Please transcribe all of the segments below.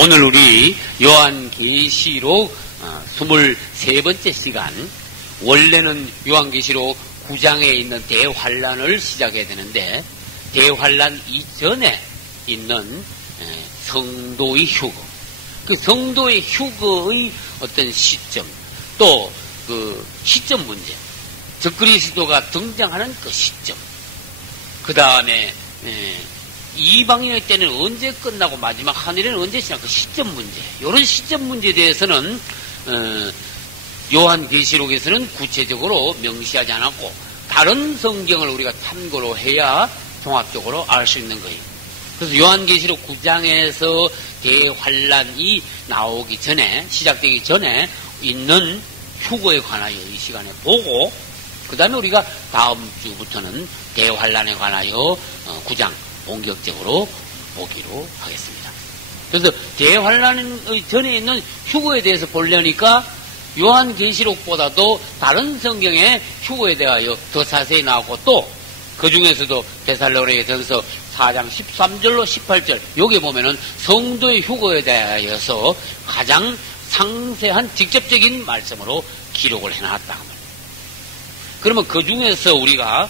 오늘 우리 요한계시록 23번째 시간, 원래는 요한계시록 9장에 있는 대환란을 시작해야 되는데 대환란 이전에 있는 성도의 휴거, 그 성도의 휴거의 어떤 시점, 또 그 시점 문제, 적그리스도가 등장하는 그 시점, 그 다음에 이방인의 때는 언제 끝나고 마지막 하늘에는 언제 시작, 그 시점 문제, 이런 시점 문제에 대해서는 요한계시록에서는 구체적으로 명시하지 않았고 다른 성경을 우리가 참고로 해야 종합적으로 알 수 있는 거예요. 그래서 요한계시록 9장에서 대환란이 나오기 전에, 시작되기 전에 있는 휴거에 관하여 이 시간에 보고, 그 다음에 우리가 다음 주부터는 대환란에 관하여 9장 본격적으로 보기로 하겠습니다. 그래서 대환란 전에 있는 휴거에 대해서 보려니까 요한계시록보다도 다른 성경의 휴거에 대하여 더 자세히 나오고, 또 그 중에서도 데살로니가전서 4장 13절로 18절, 여기 보면은 성도의 휴거에 대하여서 가장 상세한 직접적인 말씀으로 기록을 해놨다. 그러면 그 중에서 우리가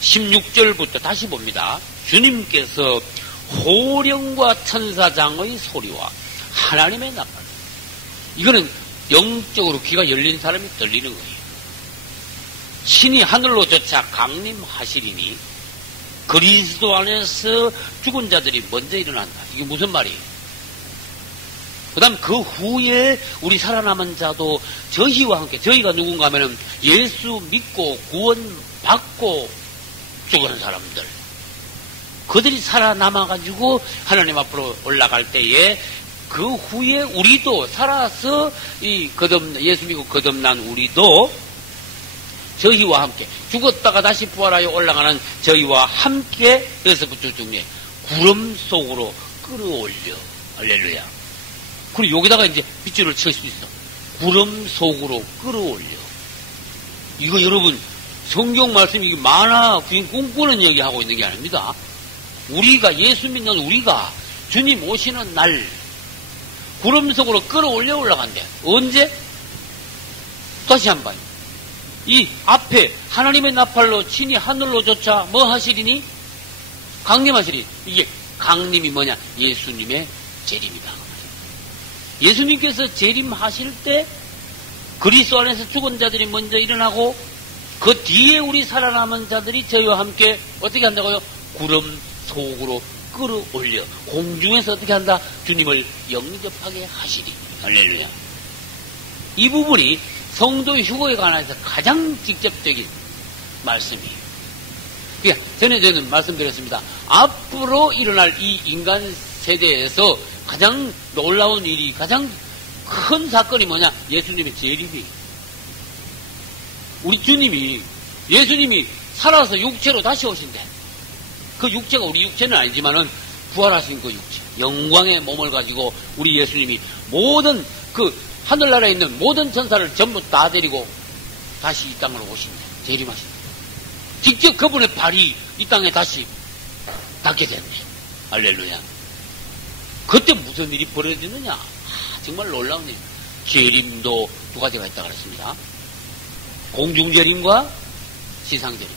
16절부터 다시 봅니다. 주님께서 호령과 천사장의 소리와 하나님의 나팔, 이거는 영적으로 귀가 열린 사람이 들리는 거예요. 신이 하늘로 쫓아 강림하시리니 그리스도 안에서 죽은 자들이 먼저 일어난다. 이게 무슨 말이에요? 그 다음 그 후에 우리 살아남은 자도 저희와 함께, 저희가 누군가 하면은 예수 믿고 구원받고 죽은 사람들, 그들이 살아남아가지고 하나님 앞으로 올라갈 때에 그 후에 우리도 살아서 예수 믿고 거듭난 우리도 저희와 함께, 죽었다가 다시 부활하여 올라가는 저희와 함께, 여기서부터 중에 구름 속으로 끌어올려. 할렐루야. 그리고 여기다가 이제 빗줄을 칠 수 있어. 구름 속으로 끌어올려. 이거 여러분, 성경 말씀이 많아 그냥 꿈꾸는 얘기하고 있는 게 아닙니다. 우리가, 예수 믿는 우리가 주님 오시는 날 구름 속으로 끌어올려 올라간대. 언제? 다시 한 번. 이 앞에 하나님의 나팔로 친히 하늘로 쫓아 뭐 하시리니? 강림하시리. 이게 강림이 뭐냐? 예수님의 재림이다. 예수님께서 재림하실 때 그리스도 안에서 죽은 자들이 먼저 일어나고 그 뒤에 우리 살아남은 자들이 저희와 함께 어떻게 한다고요? 구름 속으로 끌어올려 공중에서 어떻게 한다? 주님을 영접하게 하시리. 할렐루야. 이 부분이 성도의 휴거에 관해서 가장 직접적인 말씀이에요. 그러니까 전에 저는 말씀드렸습니다. 앞으로 일어날 이 인간 세대에서 가장 놀라운 일이, 가장 큰 사건이 뭐냐? 예수님의 재림이에요. 우리 주님이, 예수님이 살아서 육체로 다시 오신대. 그 육체가 우리 육체는 아니지만은 부활하신 그 육체, 영광의 몸을 가지고 우리 예수님이 모든 그 하늘나라에 있는 모든 천사를 전부 다 데리고 다시 이 땅으로 오신대. 재림하신대. 직접 그분의 발이 이 땅에 다시 닿게 됐네. 할렐루야. 그때 무슨 일이 벌어지느냐? 정말 놀라운 일. 재림도 두 가지가 있다고 그랬습니다. 공중재림과 지상재림.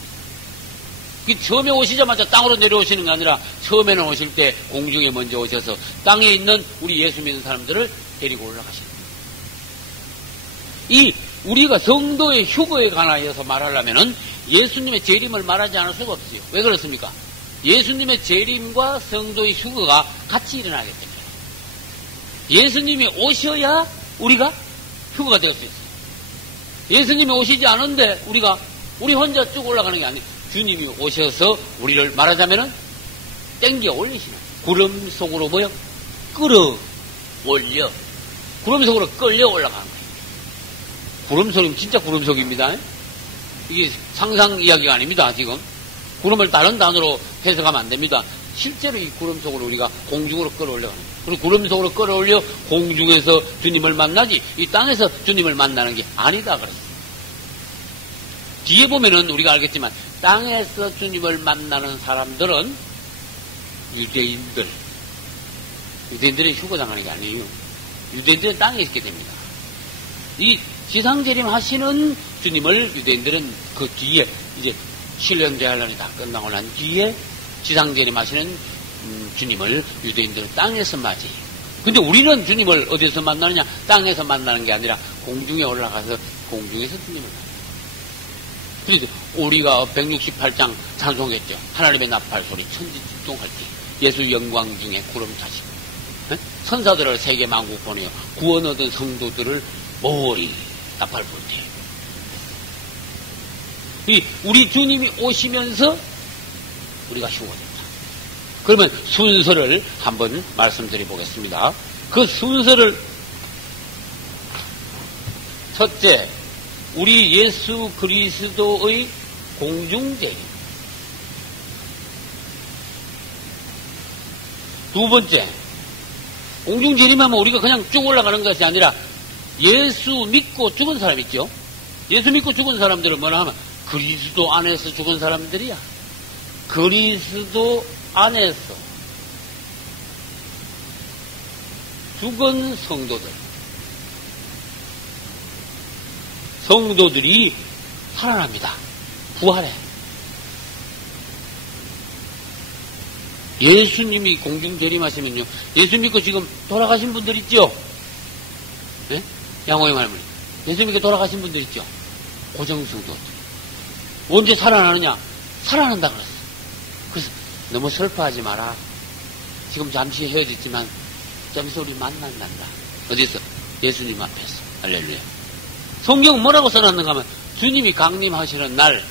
처음에 오시자마자 땅으로 내려오시는 게 아니라 처음에는 오실 때 공중에 먼저 오셔서 땅에 있는 우리 예수 믿는 사람들을 데리고 올라가시는 거예요. 이 우리가 성도의 휴거에 관하여서 말하려면은 예수님의 재림을 말하지 않을 수가 없어요. 왜 그렇습니까? 예수님의 재림과 성도의 휴거가 같이 일어나기 때문에 예수님이 오셔야 우리가 휴거가 될 수 있어요. 예수님이 오시지 않은데 우리 혼자 쭉 올라가는 게 아니에요. 주님이 오셔서 우리를 말하자면은 땡겨 올리시는, 구름 속으로 뭐요? 끌어올려. 구름 속으로 끌려 올라가는 거예요. 구름 속이면 진짜 구름 속입니다. 이게 상상 이야기가 아닙니다. 지금 구름을 다른 단어로 해석하면 안 됩니다. 실제로 이 구름 속으로 우리가 공중으로 끌어올려가는 거예요. 그리고 구름 속으로 끌어올려 공중에서 주님을 만나지 이 땅에서 주님을 만나는 게 아니다 그랬어요. 뒤에 보면은 우리가 알겠지만 땅에서 주님을 만나는 사람들은 유대인들, 유대인들은 휴거 당하는 게 아니에요. 유대인들은 땅에 있게 됩니다. 이 지상재림 하시는 주님을 유대인들은 그 뒤에 이제 7년 대환란이 다 끝나고 난 뒤에 지상재림 하시는 주님을 유대인들은 땅에서 맞이해요. 근데 우리는 주님을 어디서 만나느냐? 땅에서 만나는 게 아니라 공중에 올라가서 공중에서 주님을 만나요. 그래서 우리가 168장 찬송했죠. 하나님의 나팔 소리 천지 집동할 때 예수 영광 중에 구름 타시고 천사들을 세계 만국 보내요. 구원 얻은 성도들을 모리 나팔 불 때 우리 주님이 오시면서 우리가 휴거됩니다. 그러면 순서를 한번 말씀드려 보겠습니다. 그 순서를 첫째, 우리 예수 그리스도의 공중재림. 두 번째, 공중재림하면 우리가 그냥 쭉 올라가는 것이 아니라 예수 믿고 죽은 사람 있죠? 예수 믿고 죽은 사람들은 뭐라 하면 그리스도 안에서 죽은 사람들이야. 그리스도 안에서 죽은 성도들. 성도들이 살아납니다. 부활해. 예수님이 공중재림하시면요. 예수 믿고 지금 돌아가신 분들 있죠? 네? 양호의 말문이. 예수 믿고 돌아가신 분들 있죠? 고정성도들. 언제 살아나느냐? 살아난다 그랬어. 그래서 너무 슬퍼하지 마라. 지금 잠시 헤어졌지만 잠시 우리 만난다. 어디서? 예수님 앞에서. 할렐루야. 성경은 뭐라고 써놨는가 하면 주님이 강림하시는 날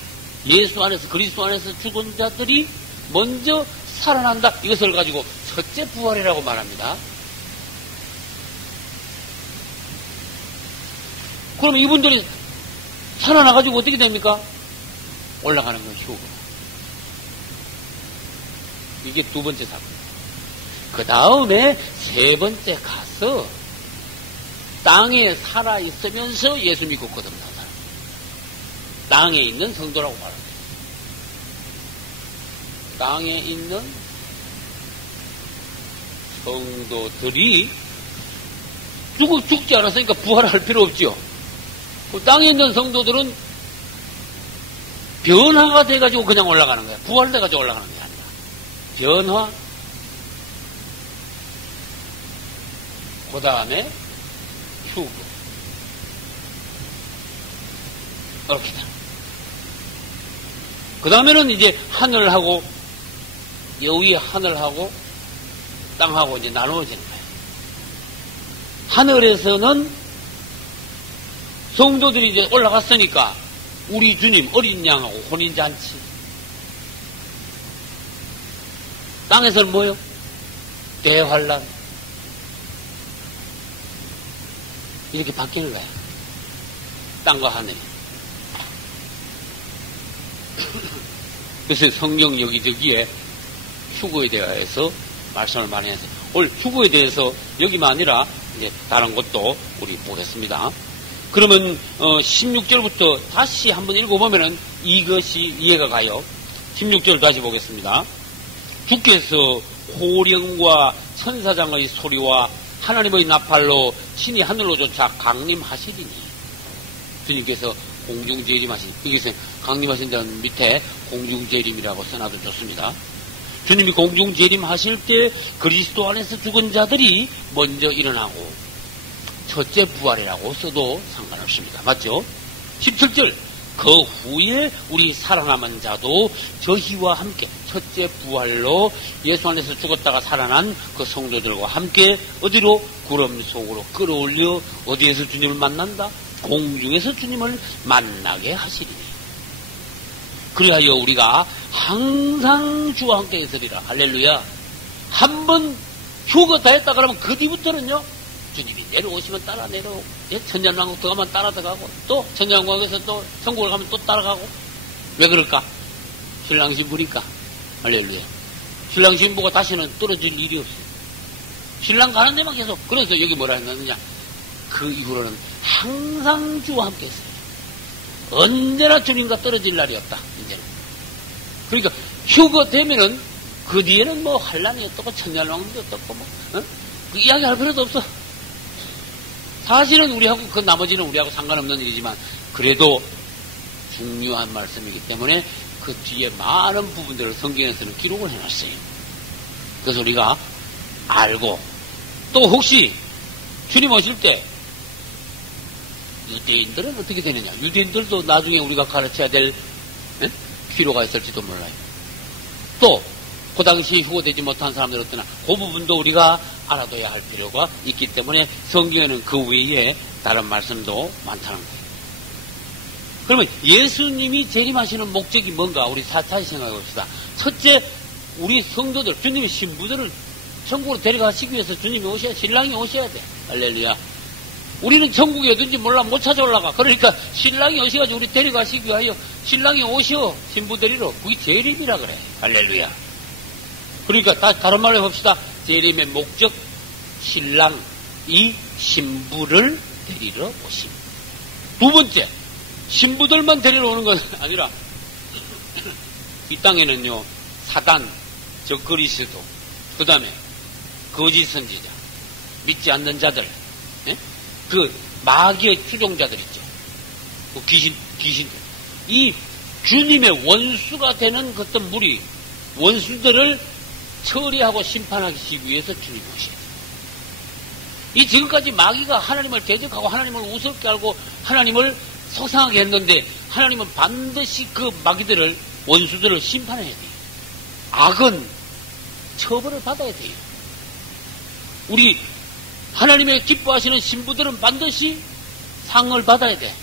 예수 안에서 그리스도 안에서 죽은 자들이 먼저 살아난다. 이것을 가지고 첫째 부활이라고 말합니다. 그럼 이분들이 살아나가지고 어떻게 됩니까? 올라가는 건 휴거. 이게 두 번째 사건. 그 다음에 세 번째 가서 땅에 살아있으면서 예수 믿고 거듭난 사람. 땅에 있는 성도라고 말합니다. 땅에 있는 성도들이 죽지 않았으니까 부활할 필요 없죠. 그 땅에 있는 성도들은 변화가 돼가지고 그냥 올라가는 거야. 부활돼가지고 올라가는 게 아니라. 변화, 그 다음에 휴거. 이렇게 다. 그 다음에는 이제 하늘하고, 여위의 하늘하고, 땅하고 이제 나누어지는 거예요. 하늘에서는 성도들이 이제 올라갔으니까, 우리 주님 어린 양하고 혼인잔치. 땅에서는 뭐요? 대환란. 이렇게 바뀌는 거야. 땅과 하늘이. 그래서 성경 여기저기에 휴거에 대해서 말씀을 많이 해서 오늘 휴거에 대해서 여기만 아니라 이제 다른 것도 우리 보겠습니다. 그러면 16절부터 다시 한번 읽어보면은 이것이 이해가 가요. 16절 다시 보겠습니다. 주께서 호령과 천사장의 소리와 하나님의 나팔로 친히 하늘로 쫓아 강림하시리니. 주님께서 공중재림하시니. 여기서 강림하신 데는 밑에 공중재림이라고 써놔도 좋습니다. 주님이 공중재림하실 때 그리스도 안에서 죽은 자들이 먼저 일어나고 첫째 부활이라고 써도 상관없습니다. 맞죠? 17절. 그 후에 우리 살아남은 자도 저희와 함께 첫째 부활로 예수 안에서 죽었다가 살아난 그 성도들과 함께 어디로? 구름 속으로 끌어올려 어디에서 주님을 만난다? 공중에서 주님을 만나게 하시리니. 그리하여 우리가 항상 주와 함께 있으리라. 할렐루야. 한번 휴거 다 했다 그러면 그 뒤부터는요, 주님이 내려오시면 따라 내려오고, 천년왕국 들어가면 따라 들어가고, 또 천년왕국에서 또 천국을 가면 또 따라가고. 왜 그럴까? 신랑 신부니까. 할렐루야. 신랑 신부가 다시는 떨어질 일이 없어요. 신랑 가는 데만 계속. 그래서 여기 뭐라 했느냐? 그 이후로는 항상 주와 함께 있어요. 언제나 주님과 떨어질 날이 없다. 이제는. 그러니까 휴거 되면은 그 뒤에는 뭐 환란이 어떻고 천년왕국이 어떻고 뭐 그 이야기할 필요도 없어. 사실은 우리하고 그 나머지는 우리하고 상관없는 일이지만 그래도 중요한 말씀이기 때문에 그 뒤에 많은 부분들을 성경에서는 기록을 해놨어요. 그래서 우리가 알고 또 혹시 주님 오실 때 유대인들은 어떻게 되느냐? 유대인들도 나중에 우리가 가르쳐야 될 필요가 있을지도 몰라요. 또 그 당시 휴거되지 못한 사람들 어떠나 그 부분도 우리가 알아둬야 할 필요가 있기 때문에 성경에는 그 외에 다른 말씀도 많다는 거예요. 그러면 예수님이 재림하시는 목적이 뭔가 우리 차차히 생각해 봅시다. 첫째, 우리 성도들, 주님의 신부들을 천국으로 데려가시기 위해서 주님이 오셔야, 신랑이 오셔야 돼. 할렐루야. 우리는 천국에 어딘지 몰라 못 찾아 올라가. 그러니까 신랑이 오셔가지고 우리 데려가시기 위하여 신랑이 오셔 신부 데리러. 그게 재림이라 그래. 할렐루야. 그러니까 다른 말로 해봅시다. 재림의 목적, 신랑이 신부를 데리러 오심. 두 번째, 신부들만 데리러 오는 건 아니라 이 땅에는요 사단, 적그리스도, 그 다음에 거짓 선지자, 믿지 않는 자들, 그 마귀의 추종자들 있죠. 그 귀신들. 이 주님의 원수가 되는 어떤 무리, 원수들을 처리하고 심판하기 위해서 주님이 오셔야 돼요. 이 지금까지 마귀가 하나님을 대적하고 하나님을 우습게 알고 하나님을 속상하게 했는데 하나님은 반드시 그 마귀들을, 원수들을 심판해야 돼요. 악은 처벌을 받아야 돼요. 우리 하나님의 기뻐하시는 신부들은 반드시 상을 받아야 돼.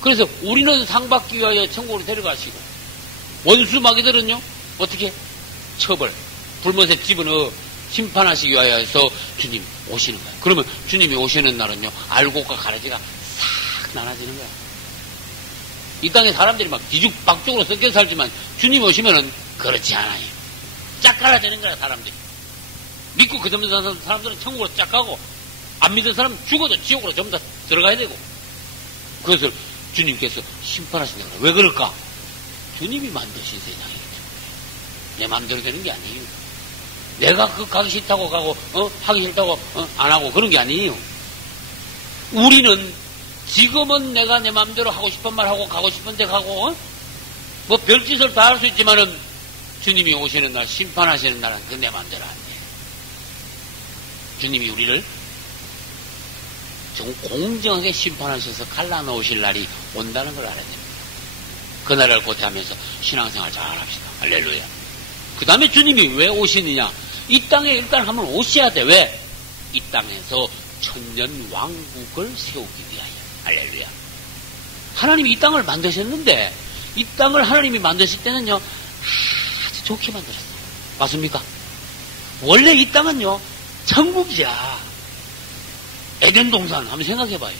그래서 우리는 상 받기 위하여 천국으로 데려가시고 원수 마귀들은요 어떻게? 처벌, 불못에 집어넣어 심판하시기 위하여 해서 주님 오시는 거예요. 그러면 주님이 오시는 날은요 알곡과 가라지가 싹 나눠지는 거야. 이 땅에 사람들이 막 뒤죽박죽으로 섞여 살지만 주님 오시면은 그렇지 않아요. 쫙 갈라지는 거야. 사람들이 믿고 그 점에 사는 사람들은 천국으로 쫙 가고 안 믿는 사람은 죽어도 지옥으로 전부 다 들어가야 되고, 그것을 주님께서 심판하신다 그래요. 왜 그럴까? 주님이 만드신 세상이에요. 내 마음대로 되는 게 아니에요. 내가 그 가기 싫다고 가고 하기 싫다고 안 하고 그런 게 아니에요. 우리는 지금은 내가 내 마음대로 하고 싶은 말 하고 가고 싶은 데 가고 뭐 별짓을 다 할 수 있지만은 주님이 오시는 날, 심판하시는 날은 그 내 마음대로 안 돼. 주님이 우리를 좀 공정하게 심판하셔서 갈라놓으실 날이 온다는 걸 알아야 됩니다. 그날을 고대하면서 신앙생활 잘 합시다. 할렐루야. 그 다음에 주님이 왜 오시느냐? 이 땅에 일단 한번 오셔야 돼. 왜? 이 땅에서 천년 왕국을 세우기 위하여. 할렐루야. 하나님이 이 땅을 만드셨는데 이 땅을 하나님이 만드실 때는요 아주 좋게 만들었어요. 맞습니까? 원래 이 땅은요 천국이야. 에덴 동산 한번 생각해봐요.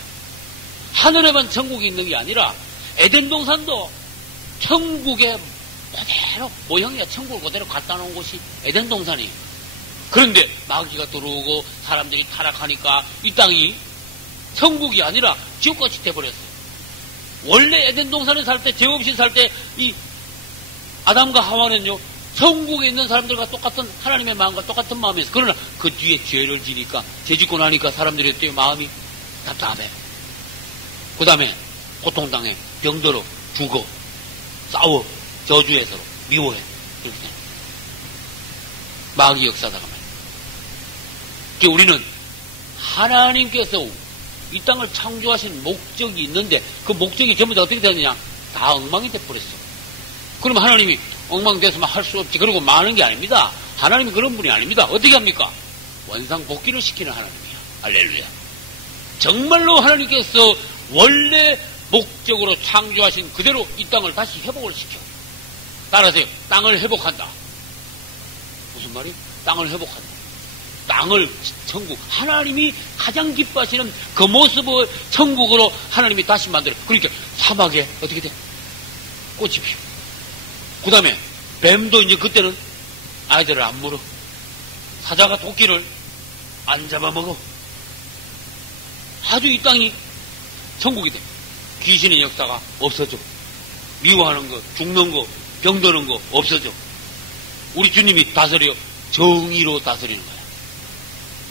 하늘에만 천국이 있는 게 아니라 에덴 동산도 천국의 그대로 모형이야. 천국을 그대로 갖다 놓은 곳이 에덴 동산이에요. 그런데 마귀가 들어오고 사람들이 타락하니까 이 땅이 천국이 아니라 지옥같이 돼버렸어요. 원래 에덴 동산에 살 때, 죄 없이 살 때 이 아담과 하와는요 천국에 있는 사람들과 똑같은, 하나님의 마음과 똑같은 마음이었어요. 그러나 그 뒤에 죄를 지니까, 죄 짓고 나니까 사람들이 어때요? 마음이 답답해. 그 다음에 고통당해, 병들어, 죽어, 싸워, 저주해 서로, 미워해. 그렇게 돼요. 마귀 역사다가 말이에요. 그러니까 우리는 하나님께서 이 땅을 창조하신 목적이 있는데 그 목적이 전부 다 어떻게 되느냐? 다 엉망이 돼버렸어. 그러면 하나님이 엉망됐으면 할 수 없지. 그러고 마는 게 아닙니다. 하나님이 그런 분이 아닙니다. 어떻게 합니까? 원상복귀를 시키는 하나님이야. 할렐루야. 정말로 하나님께서 원래 목적으로 창조하신 그대로 이 땅을 다시 회복을 시켜. 따라서요. 땅을 회복한다. 무슨 말이? 땅을 회복한다. 땅을 천국, 하나님이 가장 기뻐하시는 그 모습을 천국으로 하나님이 다시 만들어. 그러니까 사막에 어떻게 돼? 꽃이 피워. 그 다음에 뱀도 이제 그때는 아이들을 안 물어. 사자가 도끼를 안 잡아먹어. 아주 이 땅이 천국이 돼. 귀신의 역사가 없어져. 미워하는 거, 죽는 거, 병드는 거 없어져. 우리 주님이 다스려 정의로 다스리는 거야.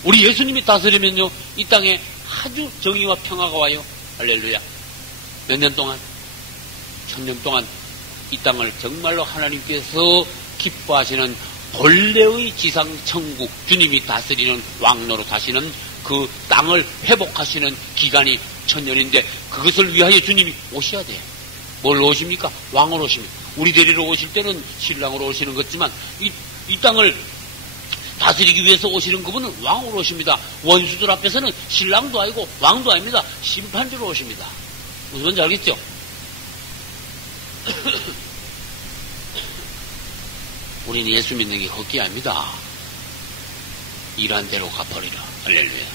우리 예수님이 다스리면요, 이 땅에 아주 정의와 평화가 와요. 할렐루야. 몇 년 동안? 1000년 동안 이 땅을 정말로 하나님께서 기뻐하시는 본래의 지상 천국, 주님이 다스리는 왕노로 다시는 그 땅을 회복하시는 기간이 1000년인데 그것을 위하여 주님이 오셔야 돼요. 뭘 오십니까? 왕으로 오십니다. 우리 데리러 오실 때는 신랑으로 오시는 거지만 이 땅을 다스리기 위해서 오시는 그분은 왕으로 오십니다. 원수들 앞에서는 신랑도 아니고 왕도 아닙니다. 심판주로 오십니다. 무슨 말인지 알겠죠? 우리는 예수 믿는 게 헛기 아닙니다. 일한 대로 갚아리라. 할렐루야.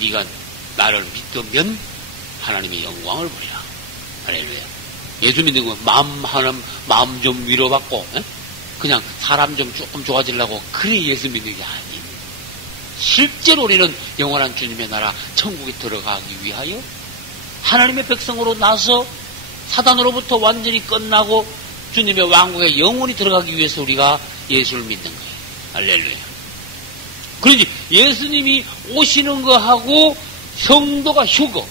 네가 나를 믿으면 하나님의 영광을 보리라. 할렐루야. 예수 믿는 건 마음 좀 위로받고 그냥 사람 좀 조금 좋아지려고 그래 예수 믿는 게 아닙니다. 실제로 우리는 영원한 주님의 나라 천국에 들어가기 위하여 하나님의 백성으로 나서 사단으로부터 완전히 끝나고 주님의 왕국에 영원히 들어가기 위해서 우리가 예수를 믿는 거예요. 할렐루야. 그러니 예수님이 오시는 거하고 성도가 휴거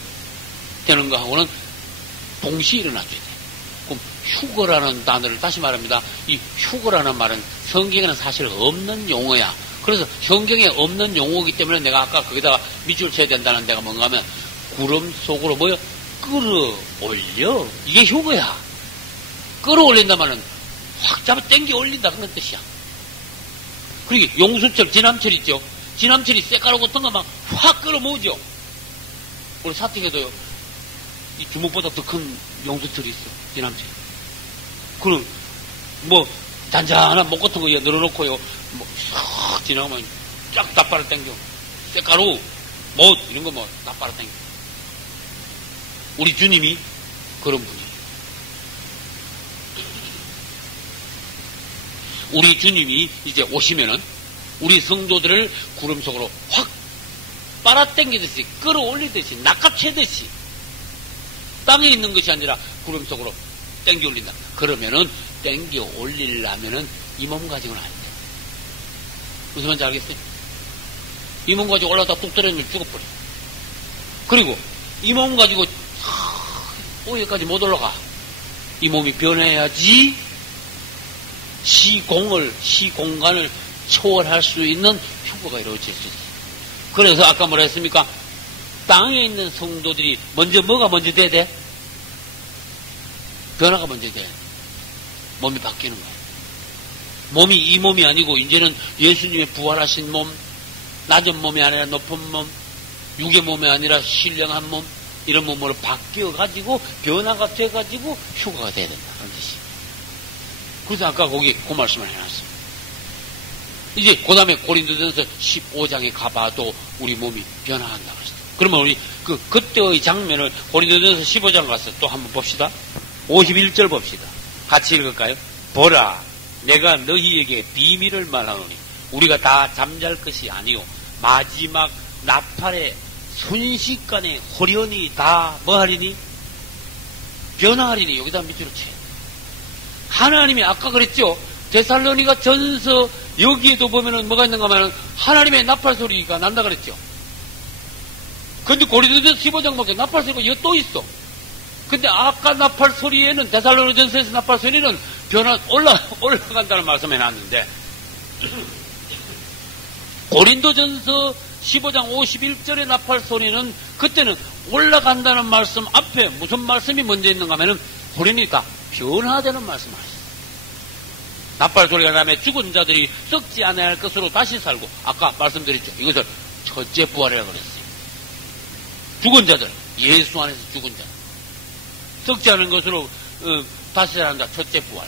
되는 거하고는 동시에 일어나줘야 돼요. 그럼 휴거라는 단어를 다시 말합니다. 이 휴거라는 말은 성경에는 사실 없는 용어야. 그래서 성경에 없는 용어이기 때문에 내가 아까 거기다가 밑줄 쳐야 된다는 데가 뭔가 하면 구름 속으로 뭐요? 끌어올려. 이게 휴거야. 끌어올린다마는 확 잡아 당겨 올린다 그런 뜻이야. 그러니까 용수철, 지남철 있죠. 지남철이 쇠가루 같은 거 막 확 끌어모으죠. 우리 사택에도요, 이 주먹보다 더 큰 용수철이 있어. 지남철. 그럼 뭐 잔잔한 목 같은 거 늘어놓고요, 뭐 싹 지나가면 쫙 다 빨아 당겨. 쇠가루, 못 이런 거 뭐 다 빨아 당겨. 우리 주님이 그런 분이에요. 우리 주님이 이제 오시면은 우리 성도들을 구름 속으로 확 빨아당기듯이 끌어올리듯이 낚아채듯이 땅에 있는 것이 아니라 구름 속으로 당겨 올린다. 그러면은 당겨 올리려면은 이 몸 가지고는 안 돼. 무슨 말인지 알겠어요? 이 몸 가지고 올라가다 뚝 떨어지면 죽어버려. 그리고 이 몸 가지고 여기까지 못 올라가. 이 몸이 변해야지 시공간을 초월할 수 있는 휴거가 이루어질 수 있어요. 그래서 아까 뭐라 했습니까? 땅에 있는 성도들이 뭐가 먼저 돼야 돼? 변화가 먼저 돼. 몸이 바뀌는 거예요. 몸이 이 몸이 아니고 이제는 예수님의 부활하신 몸, 낮은 몸이 아니라 높은 몸, 육의 몸이 아니라 신령한 몸, 이런 몸으로 바뀌어가지고 변화가 돼가지고 휴가가 돼야 된다. 그런 뜻이에요. 그래서 아까 거기 그 말씀을 해놨습니다. 이제 그 다음에 고린도전서 15장에 가봐도 우리 몸이 변화한다고 했어요. 그러면 우리 그때의 장면을 고린도전서 15장 가서 또 한번 봅시다. 51절 봅시다. 같이 읽을까요? 보라, 내가 너희에게 비밀을 말하노니 우리가 다 잠잘 것이 아니요 마지막 나팔의 순식간에 호련히 다 뭐하리니? 변화하리니. 여기다 밑으로 쳐요. 하나님이 아까 그랬죠. 데살로니가 전서 여기에도 보면은 뭐가 있는가 하면은 하나님의 나팔 소리가 난다 그랬죠. 근데 고린도전서 15장밖에 나팔 소리가 여기 또 있어. 근데 아까 나팔 소리에는 데살로니전서에서 나팔 소리는 올라간다는 말씀을 해놨는데 고린도전서 15장 51절의 나팔 소리는 그때는 올라간다는 말씀 앞에 무슨 말씀이 먼저 있는가 하면은 호련이가 변화되는 말씀을 하셨어요. 나팔 소리가 나면 죽은 자들이 썩지 않아야 할 것으로 다시 살고, 아까 말씀드렸죠. 이것을 첫째 부활이라고 그랬어요. 죽은 자들, 예수 안에서 죽은 자들. 썩지 않은 것으로 다시 살아난다. 첫째 부활.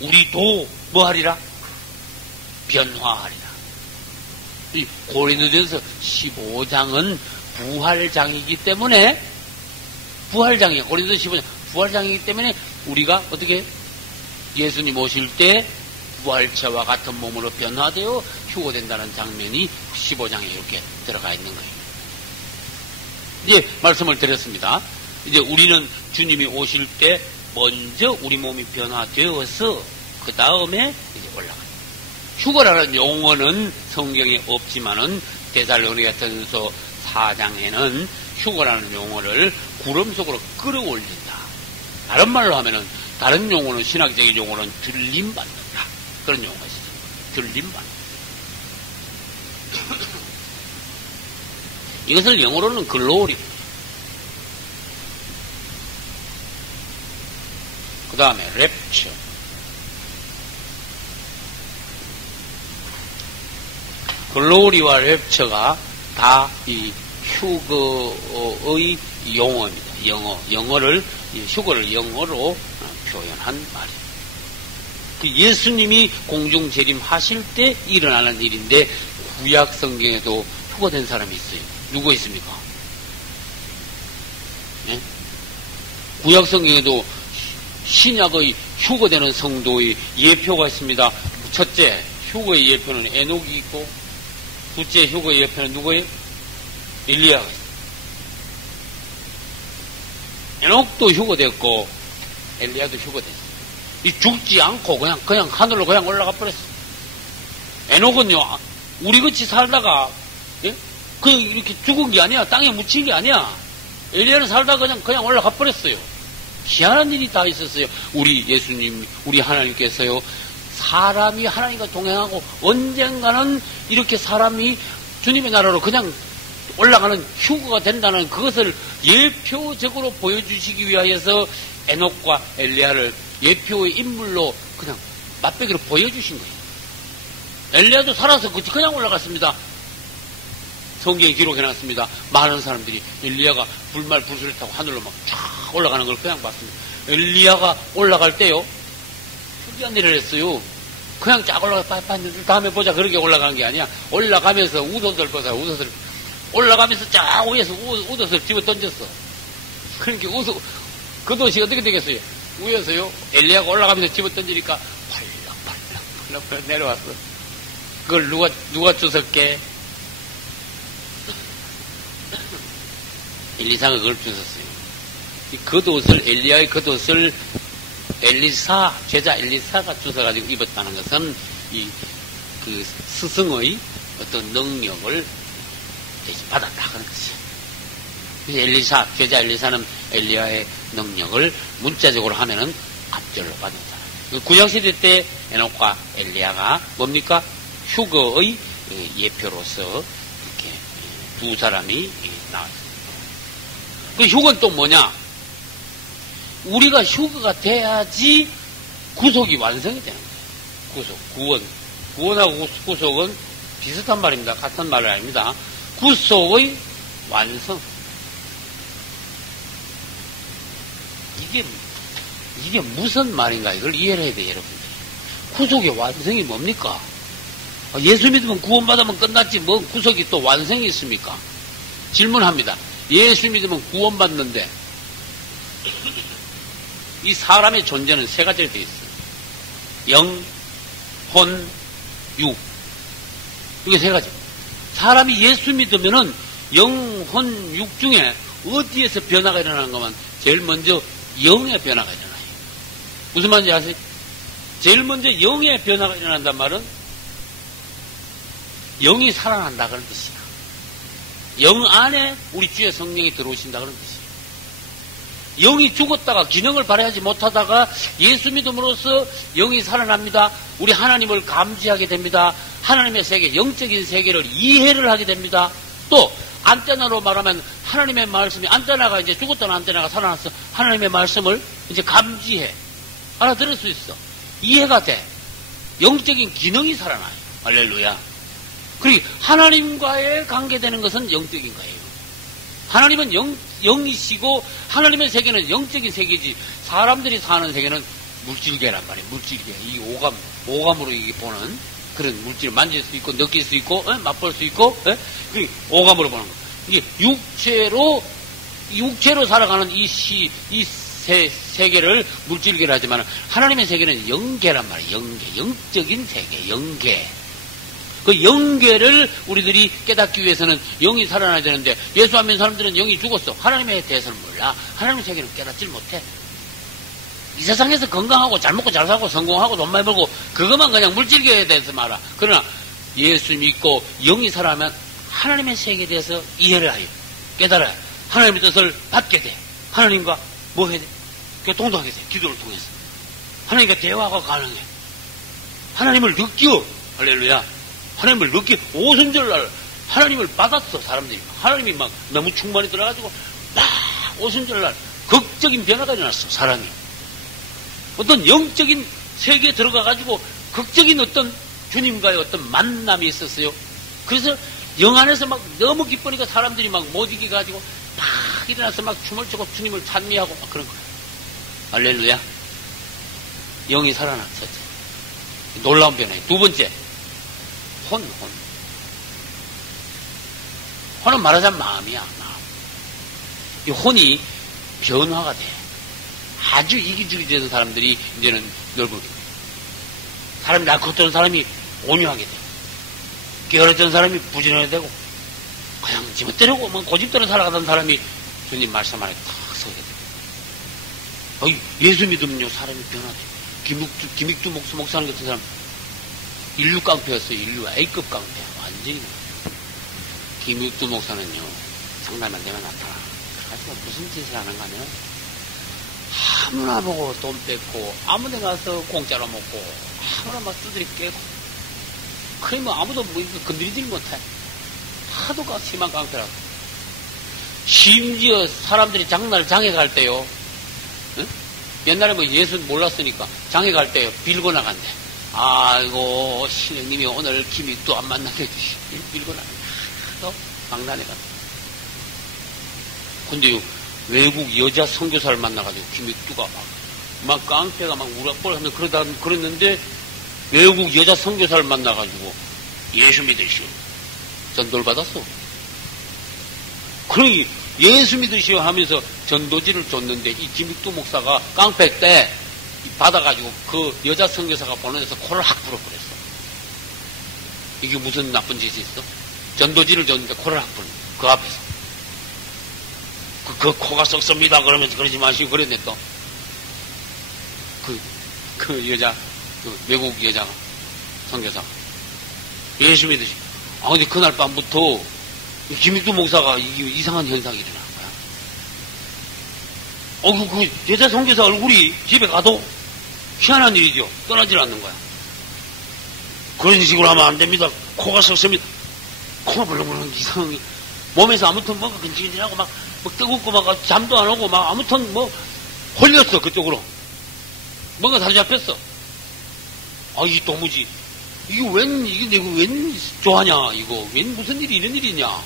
우리도 뭐 하리라? 변화하리라. 이 고린도전서 15장은 부활장이기 때문에, 부활장이에요. 고린도전서 15장 부활장이기 때문에 우리가 어떻게 예수님 오실 때 부활체와 같은 몸으로 변화되어 휴거된다는 장면이 15장에 이렇게 들어가 있는 거예요. 이제 말씀을 드렸습니다. 이제 우리는 주님이 오실 때 먼저 우리 몸이 변화되어서 그 다음에 이제 올라가요. 휴거라는 용어는 성경에 없지만은 데살로니가전서 4장에는 휴거라는 용어를 구름 속으로 끌어올린다. 다른 말로 하면은 다른 용어는 신학적인 용어는 들림받는다. 그런 용어가 있어요. 들림받는다. 이것을 영어로는 글로리입니다. 그 다음에 랩처. 글로리와 랩처가 다 이 휴거의 용어입니다. 영어를, 휴거를 영어로 표현한 말이에요. 그 예수님이 공중 재림하실 때 일어나는 일인데, 구약 성경에도 휴거된 사람이 있어요. 누구 있습니까? 네? 구약 성경에도 신약의 휴거되는 성도의 예표가 있습니다. 첫째, 휴거의 예표는 에녹이 있고, 둘째 휴거의 예표는 누구예요? 엘리야가 있어요. 에녹도 휴거됐고, 엘리야도 휴거됐어요. 이 죽지 않고 그냥 하늘로 그냥 올라가 버렸어. 에녹은요, 우리같이 살다가, 예? 이렇게 죽은 게 아니야. 땅에 묻힌 게 아니야. 엘리야는 살다가 그냥 올라가 버렸어요. 희한한 일이 다 있었어요. 우리 예수님, 우리 하나님께서요, 사람이 하나님과 동행하고 언젠가는 이렇게 사람이 주님의 나라로 그냥 올라가는 휴거가 된다는 그것을 예표적으로 보여주시기 위하여서 에녹과 엘리야를 예표의 인물로 그냥 맛배기로 보여주신 거예요. 엘리야도 살아서 그냥 올라갔습니다. 성경에 기록해놨습니다. 많은 사람들이 엘리야가 불소를 타고 하늘로 막 쫙 올라가는 걸 그냥 봤습니다. 엘리야가 올라갈 때요, 특이한 일을 했어요. 그냥 쫙 올라가, 다음에 보자, 그렇게 올라간 게 아니야. 올라가면서 웃옷을 벗어요. 웃옷을 올라가면서 쫙 위에서 웃옷을 집어 던졌어. 그러니까 그 옷이 어떻게 되겠어요? 위에서요, 엘리야가 올라가면서 집어 던지니까 팔락팔락 내려왔어. 그걸 누가 주웠게? 엘리사가 그걸 주웠어요. 겉옷을, 엘리야의 겉옷을 제자 엘리사가 주워가지고 입었다는 것은 그 스승의 어떤 능력을 받았다 그런 것이에요. 제자 엘리사는 엘리야의 능력을 문자적으로 하면은 앞절로 받은 사람. 구약시대 때 에녹과 엘리야가 뭡니까? 휴거의 예표로서 이렇게 두 사람이 나왔습니다. 그 휴거는 또 뭐냐? 우리가 휴거가 돼야지 구속이 완성이 되는 거예요. 구원하고 구속은 비슷한 말입니다. 같은 말은 아닙니다. 구속의 완성. 이게 무슨 말인가? 이걸 이해를 해야 돼요, 여러분들. 구속의 완성이 뭡니까? 예수 믿으면 구원받으면 끝났지, 뭐 구속이 또 완성이 있습니까? 질문합니다. 예수 믿으면 구원받는데, 이 사람의 존재는 세 가지로 되어 있어요. 영, 혼, 육. 이게 세 가지. 사람이 예수 믿으면은 영, 혼, 육 중에 어디에서 변화가 일어나는 것만 제일 먼저 영의 변화가 일어나요. 무슨 말인지 아세요? 제일 먼저 영의 변화가 일어난단 말은 영이 살아난다 그런 뜻이야. 영 안에 우리 주의 성령이 들어오신다 그런 뜻이야. 영이 죽었다가 기능을 발휘하지 못하다가 예수 믿음으로써 영이 살아납니다. 우리 하나님을 감지하게 됩니다. 하나님의 세계, 영적인 세계를 이해를 하게 됩니다. 또 안테나로 말하면 하나님의 말씀이, 안테나가 이제 죽었던 안테나가 살아났어. 하나님의 말씀을 이제 감지해. 알아들을 수 있어. 이해가 돼. 영적인 기능이 살아나요. 할렐루야. 그리고 하나님과의 관계되는 것은 영적인 거예요. 하나님은 영이시고 하나님의 세계는 영적인 세계지, 사람들이 사는 세계는 물질계란 말이에요. 물질계. 이 오감으로 이게 보는 그런 물질을 만질 수 있고 느낄 수 있고 맛볼 수 있고 그 오감으로 보는 거. 이게 육체로 살아가는 이 세계를 물질계를 하지만 하나님의 세계는 영계란 말이에요. 영적인 세계, 영계. 그 영계를 우리들이 깨닫기 위해서는 영이 살아나야 되는데, 예수 안 믿는 사람들은 영이 죽었어. 하나님에 대해서는 몰라. 하나님의 세계는 깨닫질 못해. 이 세상에서 건강하고 잘 먹고 잘 살고 성공하고 돈 많이 벌고 그것만 그냥 물질교에 대해서 말아. 그러나 예수 믿고 영이 살아면 하나님의 세계에 대해서 이해를 하여 깨달아야 하나님의 뜻을 받게 돼. 하나님과 뭐 해야 돼? 교통하게 돼. 기도를 통해서. 하나님과 대화가 가능해. 하나님을 느껴. 할렐루야. 하나님을 느끼. 오순절날 하나님을 받았어. 사람들이. 하나님이 막 너무 충만히 들어가지고 막 오순절날 극적인 변화가 일어났어. 사람이. 어떤 영적인 세계에 들어가가지고 극적인 어떤 주님과의 어떤 만남이 있었어요. 그래서 영 안에서 막 너무 기쁘니까 사람들이 막 못 이겨가지고 막 일어나서 막 춤을 추고 주님을 찬미하고 막 그런 거예요. 할렐루야. 영이 살아났었죠. 놀라운 변화예요. 두 번째, 혼. 혼은 말하자면 마음이야, 마음. 이 혼이 변화가 돼. 아주 이기주기 되는 사람들이 이제는 넓어지고, 사람이 날것던 사람이 온유하게 돼. 게으르던 사람이 부지런하게 되고, 그냥 지멋대로고, 뭐 고집대로 살아가던 사람이 주님 말씀 안에 탁 서게 돼. 예수 믿으면요, 사람이 변화돼. 김익두 목사님 같은 사람, 인류 깡패였어요. 인류 A급 깡패. 완전히. 김익두 목사는요, 장날만 되면 나타나. 그래가지고 무슨 짓을 하는가 하면, 아무나 보고 돈 뺏고, 아무 데 가서 공짜로 먹고, 아무나 막 두드리 깨고, 그러면 아무도 뭐 건드리질 못해. 하도가 심한 깡패라고. 심지어 사람들이 장에 갈 때요, 응? 옛날에 뭐 예수 몰랐으니까 장에 갈 때요, 빌고 나간대. 아이고, 신령님이 오늘 김익두 안 만나게 해주시. 빌고 나간대. 하도 망나네 갔다. 근데요, 외국 여자 선교사를 만나가지고 김익두가 막 깡패가 막 우락벌 하면 그랬는데 외국 여자 선교사를 만나가지고 예수 믿으시오. 전도를 받았어. 그러니 예수 믿으시오 하면서 전도지를 줬는데 이 김익두 목사가 깡패 때 받아가지고 그 여자 선교사가 보내서 코를 확 불어버렸어. 이게 무슨 나쁜 짓이 있어? 전도지를 줬는데 코를 확 불어. 그 앞에서. 그 코가 썩습니다. 그러면서 그러지 마시고 그랬네 또. 그 여자, 그 외국 여자가, 선교사가. 예수 믿으시. 근데 그날 밤부터 김익두 목사가 이상한 현상이 일어난 거야. 그 여자 선교사 얼굴이 집에 가도 희한한 일이죠. 떠나질 않는 거야. 그런 식으로 하면 안 됩니다. 코가 썩습니다. 코가 벌렁벌렁 이상하게. 몸에서 아무튼 뭐가 근질근질하고 막 뜨겁고 막 잠도 안 오고 막 아무튼 뭐 홀렸어 그쪽으로. 뭔가 다리 잡혔어. 이 도무지 이게 내가 웬 좋아하냐 이거 웬 무슨 일이 이런 일이냐.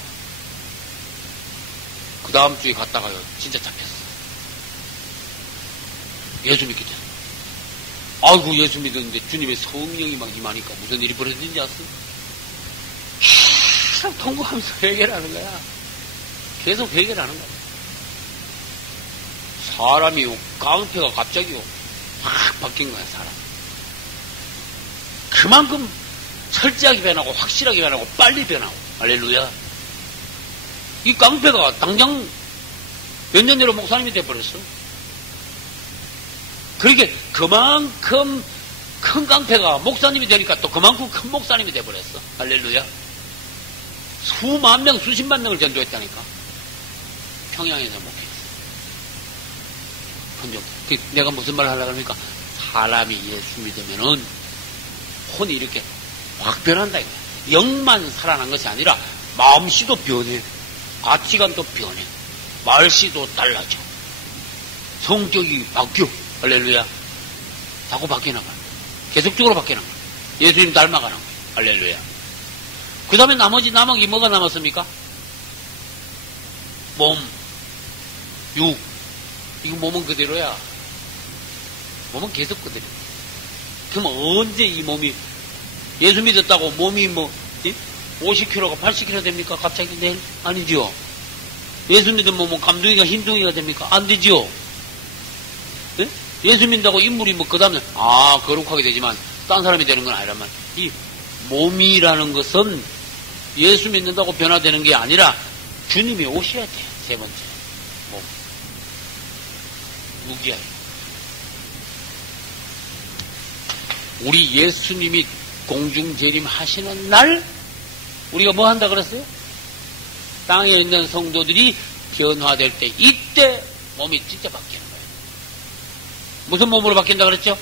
그 다음 주에 갔다가요 진짜 잡혔어. 예수 믿게 됐어. 아이고 예수 믿었는데 주님의 성령이 막 임하니까 무슨 일이 벌어졌는지 알았어? 계속 통곡하면서 회개를 하는 거야. 계속 회개를 하는 거야. 사람이 깡패가 갑자기요 확 바뀐 거야. 사람 그만큼 철저하게 변하고 확실하게 변하고 빨리 변하고. 할렐루야. 이 깡패가 당장 몇 년 내로 목사님이 돼버렸어. 그러니까 그만큼 큰 깡패가 목사님이 되니까 또 그만큼 큰 목사님이 돼버렸어. 할렐루야. 수만 명 수십만 명을 전도했다니까. 평양에서 목회했어. 근데 내가 무슨 말을 하려고 하니까 사람이 예수 믿으면은 혼이 이렇게 확 변한다 이거야. 영만 살아난 것이 아니라 마음씨도 변해. 가치관도 변해. 말씨도 달라져. 성격이 바뀌어. 할렐루야. 자꾸 바뀌는 거야. 계속적으로 바뀌는 거야. 예수님 닮아가는 거야. 할렐루야. 그 다음에 나머지 남은 게 뭐가 남았습니까? 몸, 육. 이거 몸은 그대로야. 몸은 계속 그대로. 그럼 언제 이 몸이 예수 믿었다고 몸이 뭐 50kg가 80kg 됩니까? 갑자기 내일? 아니지요. 예수 믿으면 뭐 감둥이가 흰둥이가 됩니까? 안 되지요. 네? 예수 믿는다고 인물이 뭐 그 다음에 거룩하게 되지만 딴 사람이 되는 건 아니라만 이 몸이라는 것은 예수 믿는다고 변화되는 게 아니라 주님이 오셔야 돼요. 세 번째 몸 무기야. 우리 예수님이 공중재림 하시는 날 우리가 뭐 한다 그랬어요? 땅에 있는 성도들이 변화될 때 이때 몸이 진짜 바뀌는 거예요. 무슨 몸으로 바뀐다 그랬죠?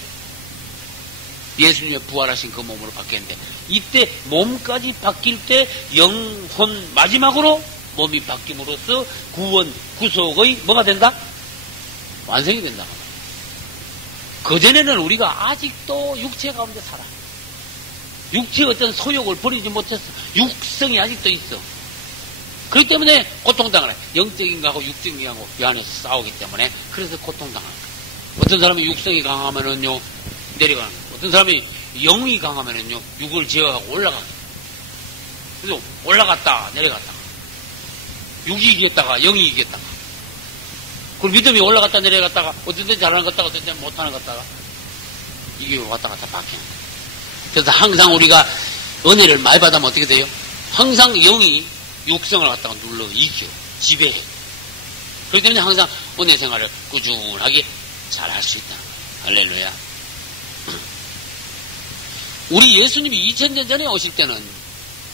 예수님의 부활하신 그 몸으로 바뀌는데 이때 몸까지 바뀔 때 영혼 마지막으로 몸이 바뀜으로써 구원 구속의 뭐가 된다? 완성이 된다. 그전에는 우리가 아직도 육체 가운데 살아. 육체의 어떤 소욕을 버리지 못했어. 육성이 아직도 있어. 그렇기 때문에 고통당하네. 영적인 거하고 육적인 거하고 이 안에서 싸우기 때문에 그래서 고통당하는 거야. 어떤 사람이 육성이 강하면은요 내려가는 거야. 어떤 사람이 영이 강하면은요 육을 제어하고 올라가는 거야. 그래서 올라갔다 내려갔다. 육이 이겼다가 영이 이겼다가. 그리고 믿음이 올라갔다 내려갔다가 어떤 때 잘하는 것 같다가 어떤 때 못하는 것 같다가 이게 왔다 갔다 바뀌는 거야. 그래서 항상 우리가 은혜를 많이 받으면 어떻게 돼요? 항상 영이 육성을 갖다가 눌러 이겨 지배해. 그렇기 때문에 항상 은혜 생활을 꾸준하게 잘 할 수 있다. 할렐루야. 우리 예수님이 2000년 전에 오실 때는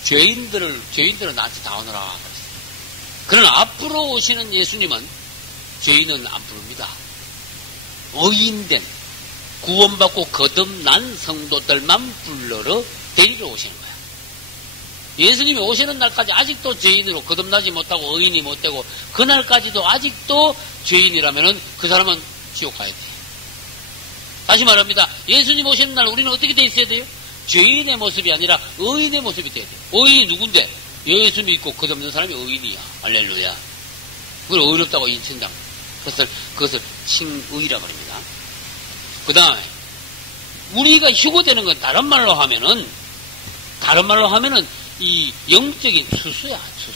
죄인들은 나한테 다 오너라 그랬어요. 그러나 앞으로 오시는 예수님은 죄인은 안 부릅니다. 의인된 구원받고 거듭난 성도들만 불러러 데리러 오시는 거야. 예수님이 오시는 날까지 아직도 죄인으로 거듭나지 못하고 의인이 못 되고 그날까지도 아직도 죄인이라면은 그 사람은 지옥 가야 돼. 다시 말합니다. 예수님 오시는 날 우리는 어떻게 돼 있어야 돼요? 죄인의 모습이 아니라 의인의 모습이 돼야 돼. 의인이 누군데? 예수 믿고 거듭난 사람이 의인이야. 할렐루야. 그걸 의롭다고 인천장. 그것을 칭의라고 합니다. 그 다음에 우리가 휴거되는 건 다른 말로 하면은 이 영적인 추수야. 추수.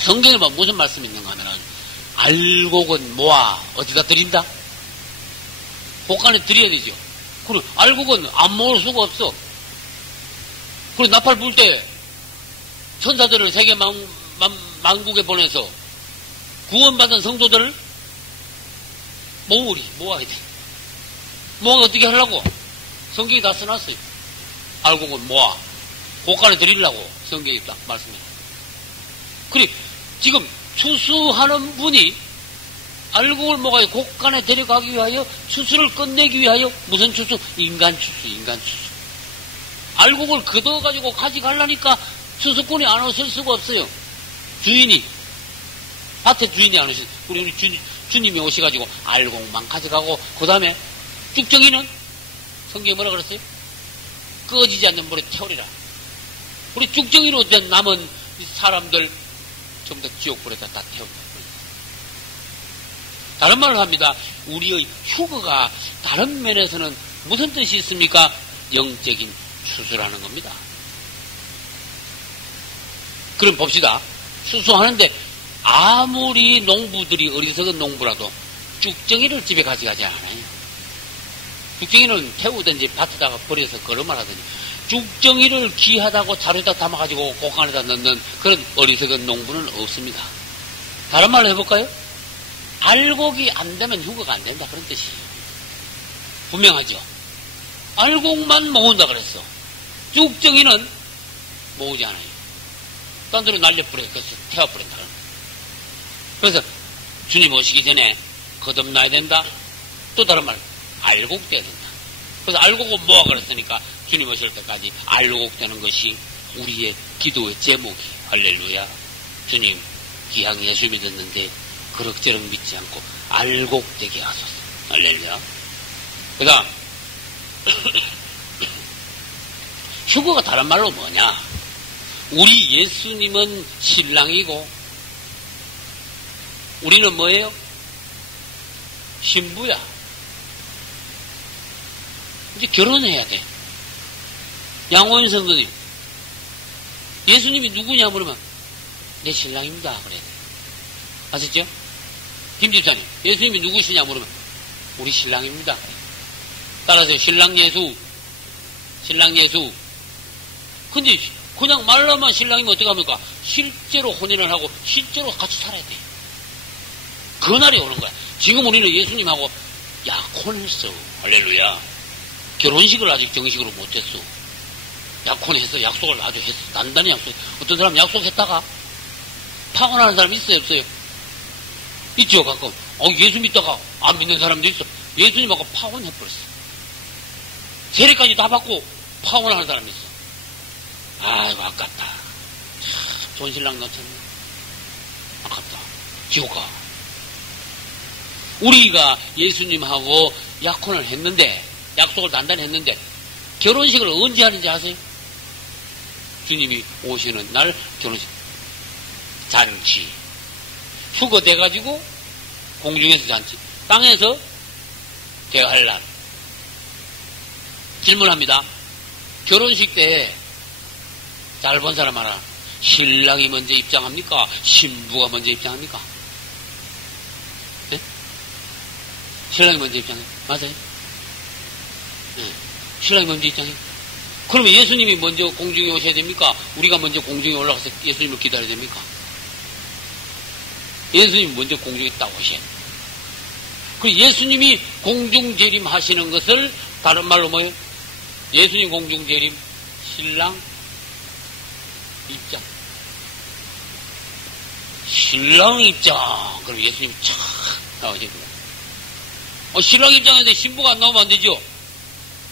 성경에 보면 무슨 말씀이 있는가 하면은 알곡은 모아 어디다 드린다? 곳간에 드려야 되죠. 그리고 알곡은 안 모을 수가 없어. 그리고 나팔 불 때 천사들을 세계 만국에 보내서 구원받은 성도들을 모아야 돼. 모아 어떻게 하려고? 성경이 다 써놨어요. 알곡은 모아 곳간에 드리려고 성경이 딱 말씀해요. 그래 지금 추수하는 분이 알곡을 모아 곳간에 데려가기 위하여 추수를 끝내기 위하여 무슨 추수? 인간 추수. 알곡을 걷어가지고 가져가려니까 추수꾼이 안 오실 수가 없어요. 주인이 밭에 주인이 안 오실. 우리 주님이 오셔가지고 알곡만 가져가고 그 다음에 쭉정이는 성경에 뭐라 그랬어요? 꺼지지 않는 물에 태우리라. 우리 쭉정이로 된 남은 사람들 전부 다 지옥불에다 다 태운다. 다른 말로 합니다. 우리의 휴거가 다른 면에서는 무슨 뜻이 있습니까? 영적인 추수라는 겁니다. 그럼 봅시다. 추수하는데 아무리 농부들이 어리석은 농부라도 쭉정이를 집에 가져가지 않아요. 쭉정이는 태우든지 밭에다가 버려서 걸음을 하든지 쭉정이를 귀하다고 자루에다 담아가지고 곳간에다 넣는 그런 어리석은 농부는 없습니다. 다른 말로 해볼까요? 알곡이 안 되면 휴거가 안 된다 그런 뜻이에요. 분명하죠. 알곡만 모은다 그랬어. 쭉정이는 모으지 않아요. 딴 데로 날려버려. 그래서 태워버린다. 그래서 주님 오시기 전에 거듭나야 된다. 또 다른 말 알곡돼야 된다. 그래서 알곡은 모아 그랬으니까 주님 오실 때까지 알곡되는 것이 우리의 기도의 제목이. 할렐루야. 주님 기왕 예수 믿었는데 그럭저럭 믿지 않고 알곡되게 하소서. 할렐루야. 그 다음 휴거가 다른 말로 뭐냐? 우리 예수님은 신랑이고 우리는 뭐예요? 신부야. 이제 결혼해야 돼. 양호연 성도님, 예수님이 누구냐 물으면 내 신랑입니다 그래야 돼. 아셨죠? 김 집사님, 예수님이 누구시냐 물으면 우리 신랑입니다. 따라서 신랑 예수. 근데 그냥 말로만 신랑이면 어떡합니까? 실제로 혼인을 하고 실제로 같이 살아야 돼. 그 날이 오는 거야. 지금 우리는 예수님하고 약혼했어. 할렐루야. 결혼식을 아직 정식으로 못했어. 약혼해서 약속을 아주 했어. 단단히 약속. 어떤 사람 약속했다가 파혼하는 사람 있어요, 없어요? 있죠, 가끔. 예수 믿다가 안 믿는 사람도 있어. 예수님하고 파혼해버렸어. 세례까지 다 받고 파혼하는 사람이 있어. 아이고, 아깝다. 참, 좋은 신랑 놓쳤네. 아깝다. 지옥 가. 우리가 예수님하고 약혼을 했는데, 약속을 단단히 했는데, 결혼식을 언제 하는지 아세요? 주님이 오시는 날 결혼식. 잔치. 휴거 돼가지고, 공중에서 잔치. 땅에서 대환란. 질문합니다. 결혼식 때, 잘 본 사람 하나, 신랑이 먼저 입장합니까? 신부가 먼저 입장합니까? 네? 신랑이 먼저 입장해요. 맞아요? 네. 신랑이 먼저 입장해요. 그러면 예수님이 먼저 공중에 오셔야 됩니까? 우리가 먼저 공중에 올라가서 예수님을 기다려야 됩니까? 예수님이 먼저 공중에 딱 오셔야 돼요. 그 예수님이 공중 재림 하시는 것을 다른 말로 뭐예요? 예수님 공중 재림, 신랑 입장. 신랑 입장. 그럼 예수님 착 나오시고. 신랑 입장인데 신부가 안 나오면 안 되죠?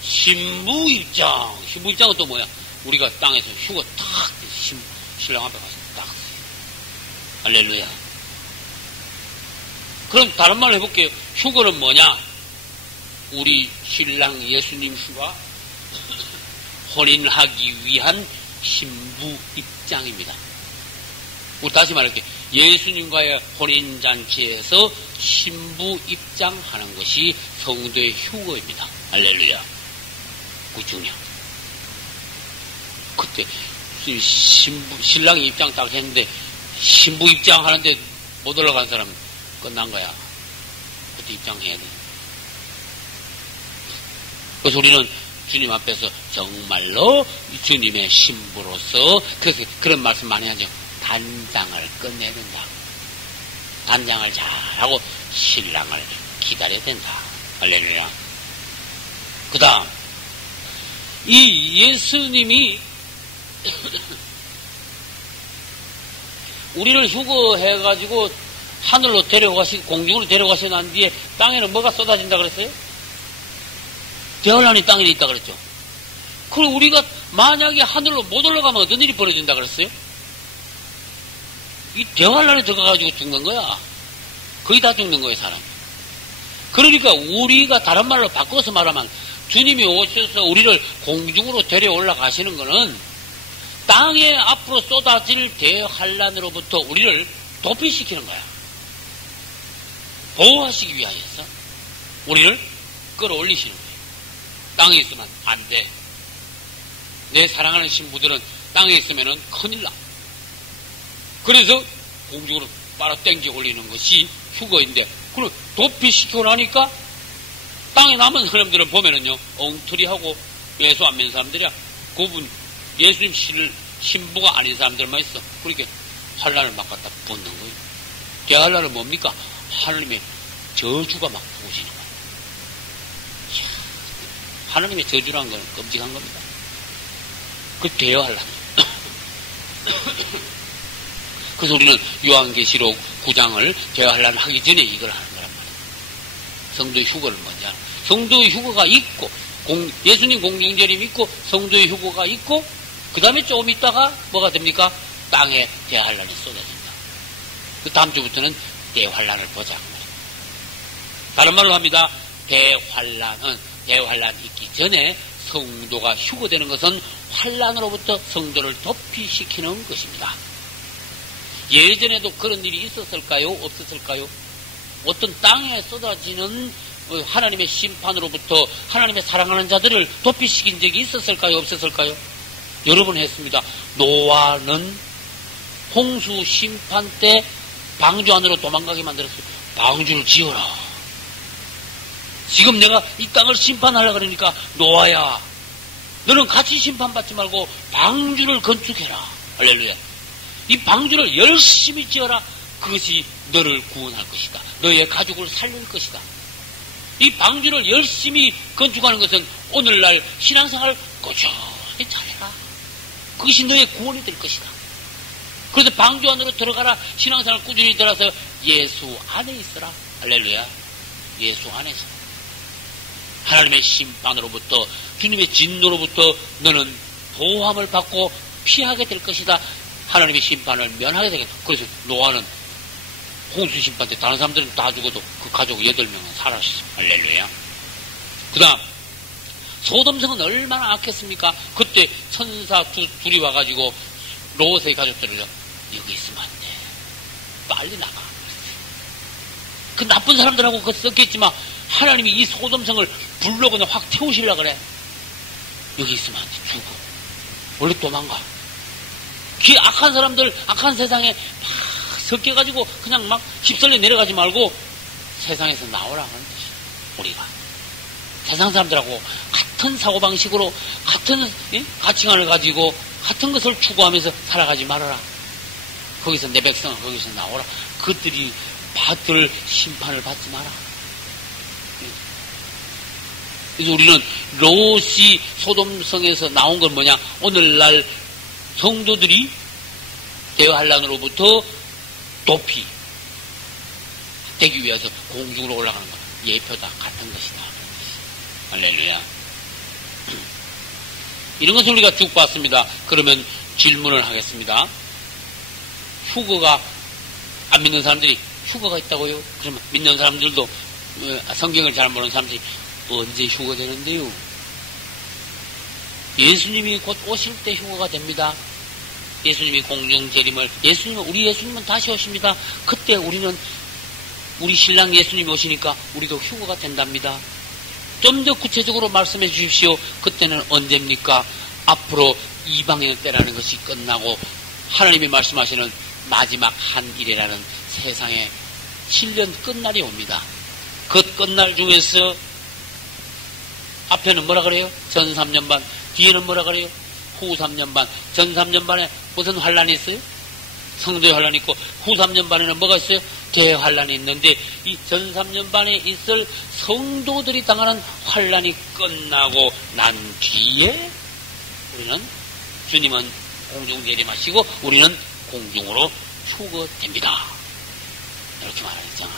신부 입장. 신부 입장은 또 뭐야? 우리가 땅에서 휴거 탁, 신랑 앞에 가서 딱. 할렐루야. 그럼 다른 말로 해볼게요. 휴거는 뭐냐? 우리 신랑 예수님 휴가 혼인하기 위한 신부 입장입니다. 우리 다시 말할게요. 예수님과의 혼인잔치에서 신부 입장하는 것이 성도의 휴거입니다. 할렐루야. 그 중요한. 그때 신랑이 입장 딱 했는데 신부 입장하는데 못 올라간 사람 끝난 거야. 그때 입장해야 돼. 그래서 우리는 주님 앞에서 정말로 주님의 신부로서 그런 말씀 많이 하죠. 단장을 끝내야 된다. 단장을 잘하고 신랑을 기다려야 된다. 할렐루야. 그 다음 이 예수님이 우리를 휴거해가지고 하늘로 공중으로 데려가시고 난 뒤에 땅에는 뭐가 쏟아진다 그랬어요? 대환란이 땅에 있다 그랬죠. 그럼 우리가 만약에 하늘로 못 올라가면 어떤 일이 벌어진다 그랬어요? 이 대환란에 들어가가지고 죽는 거야. 거의 다 죽는 거예요, 사람. 그러니까 우리가 다른 말로 바꿔서 말하면 주님이 오셔서 우리를 공중으로 데려 올라가시는 거는 땅에 앞으로 쏟아질 대환란으로부터 우리를 도피시키는 거야. 보호하시기 위하여서 우리를 끌어올리시는 거예요. 땅에 있으면 안 돼. 내 사랑하는 신부들은 땅에 있으면 큰일 나. 그래서 공중으로 빨아 땡겨 올리는 것이 휴거인데, 그걸 도피시키고 나니까 땅에 남은 사람들은 보면은요, 엉터리하고 예수 안 믿는 사람들이야. 그분, 예수님 신부가 아닌 사람들만 있어. 그렇게 환란을 막 갖다 붓는 거예요. 대환란은 뭡니까? 하나님의 저주가 막 부으시는 거예요. 하나님의 저주라는 건 끔찍한 겁니다. 그 대환란. 그래서 우리는 요한계시록 9장을 대환란 하기 전에 이걸 하는 거란 말이에요. 성도의 휴거를 먼저 하는 거예요. 성도의 휴거가 있고, 예수님 공중재림 있고, 성도의 휴거가 있고, 그 다음에 조금 있다가 뭐가 됩니까? 땅에 대환란이 쏟아진다. 그 다음 주부터는 대환란을 보자. 다른 말로 합니다. 대환란 있기 전에 성도가 휴거되는 것은 환란으로부터 성도를 도피시키는 것입니다. 예전에도 그런 일이 있었을까요? 없었을까요? 어떤 땅에 쏟아지는 하나님의 심판으로부터 하나님의 사랑하는 자들을 도피시킨 적이 있었을까요? 없었을까요? 여러 번 했습니다. 노아는 홍수 심판 때 방주 안으로 도망가게 만들었어요. 방주를 지어라. 지금 내가 이 땅을 심판하려고 그러니까 노아야, 너는 같이 심판받지 말고 방주를 건축해라. 할렐루야. 이 방주를 열심히 지어라. 그것이 너를 구원할 것이다. 너의 가족을 살릴 것이다. 이 방주를 열심히 건축하는 것은 오늘날 신앙생활을 꾸준히 잘해라. 그것이 너의 구원이 될 것이다. 그래서 방주 안으로 들어가라. 신앙생활 꾸준히 들어서 예수 안에 있어라. 할렐루야. 예수 안에서 하나님의 심판으로부터, 주님의 진노로부터 너는 보호함을 받고 피하게 될 것이다. 하나님의 심판을 면하게 되겠다. 그래서 노아는 홍수 심판 때 다른 사람들은 다 죽어도 그 가족 8명은 살았어. 할렐루야. 그 다음 소돔성은 얼마나 악했습니까? 그때 천사 둘이 와가지고 롯의 가족들을 여기 있으면 안 돼. 빨리 나가. 그 나쁜 사람들하고 그거 섞였지만 하나님이 이 소돔성을 불로 그냥 확 태우시려 그래. 여기 있으면 안 돼. 죽어. 원래 도망가. 그 악한 사람들, 악한 세상에 막 섞여가지고 그냥 막 휩쓸려 내려가지 말고 세상에서 나오라는 뜻이. 우리가 세상 사람들하고 같은 사고방식으로 같은 가치관을 가지고 같은 것을 추구하면서 살아가지 말아라. 거기서 내 백성은 거기서 나오라. 그들이 받을 심판을 받지 마라. 그래서 우리는 롯이 소돔성에서 나온 건 뭐냐? 오늘날 성도들이 대환란으로부터 도피 되기 위해서 공중으로 올라가는 것. 예표다. 같은 것이다. 할렐루야. 이런 것을 우리가 쭉 봤습니다. 그러면 질문을 하겠습니다. 휴거가, 안 믿는 사람들이 휴거가 있다고요? 그러면 믿는 사람들도 성경을 잘 모르는 사람들이 언제 휴거되는데요? 예수님이 곧 오실 때 휴거가 됩니다. 예수님이 공중 재림을, 우리 예수님은 다시 오십니다. 그때 우리는 우리 신랑 예수님이 오시니까 우리도 휴거가 된답니다. 좀 더 구체적으로 말씀해 주십시오. 그때는 언제입니까? 앞으로 이방의 때라는 것이 끝나고 하나님이 말씀하시는 마지막 한 일이라는 세상의 7년 끝날이 옵니다. 그 끝날 중에서 앞에는 뭐라 그래요? 전 3년 반. 뒤에는 뭐라 그래요? 후 3년 반. 전 3년 반에 무슨 환란이 있어요? 성도의 환란이 있고, 후 3년 반에는 뭐가 있어요? 대환란이 있는데, 이 전 3년 반에 있을 성도들이 당하는 환란이 끝나고 난 뒤에 우리는, 주님은 공중 재림하시고 우리는 공중으로 휴거됩니다. 이렇게 말하겠죠.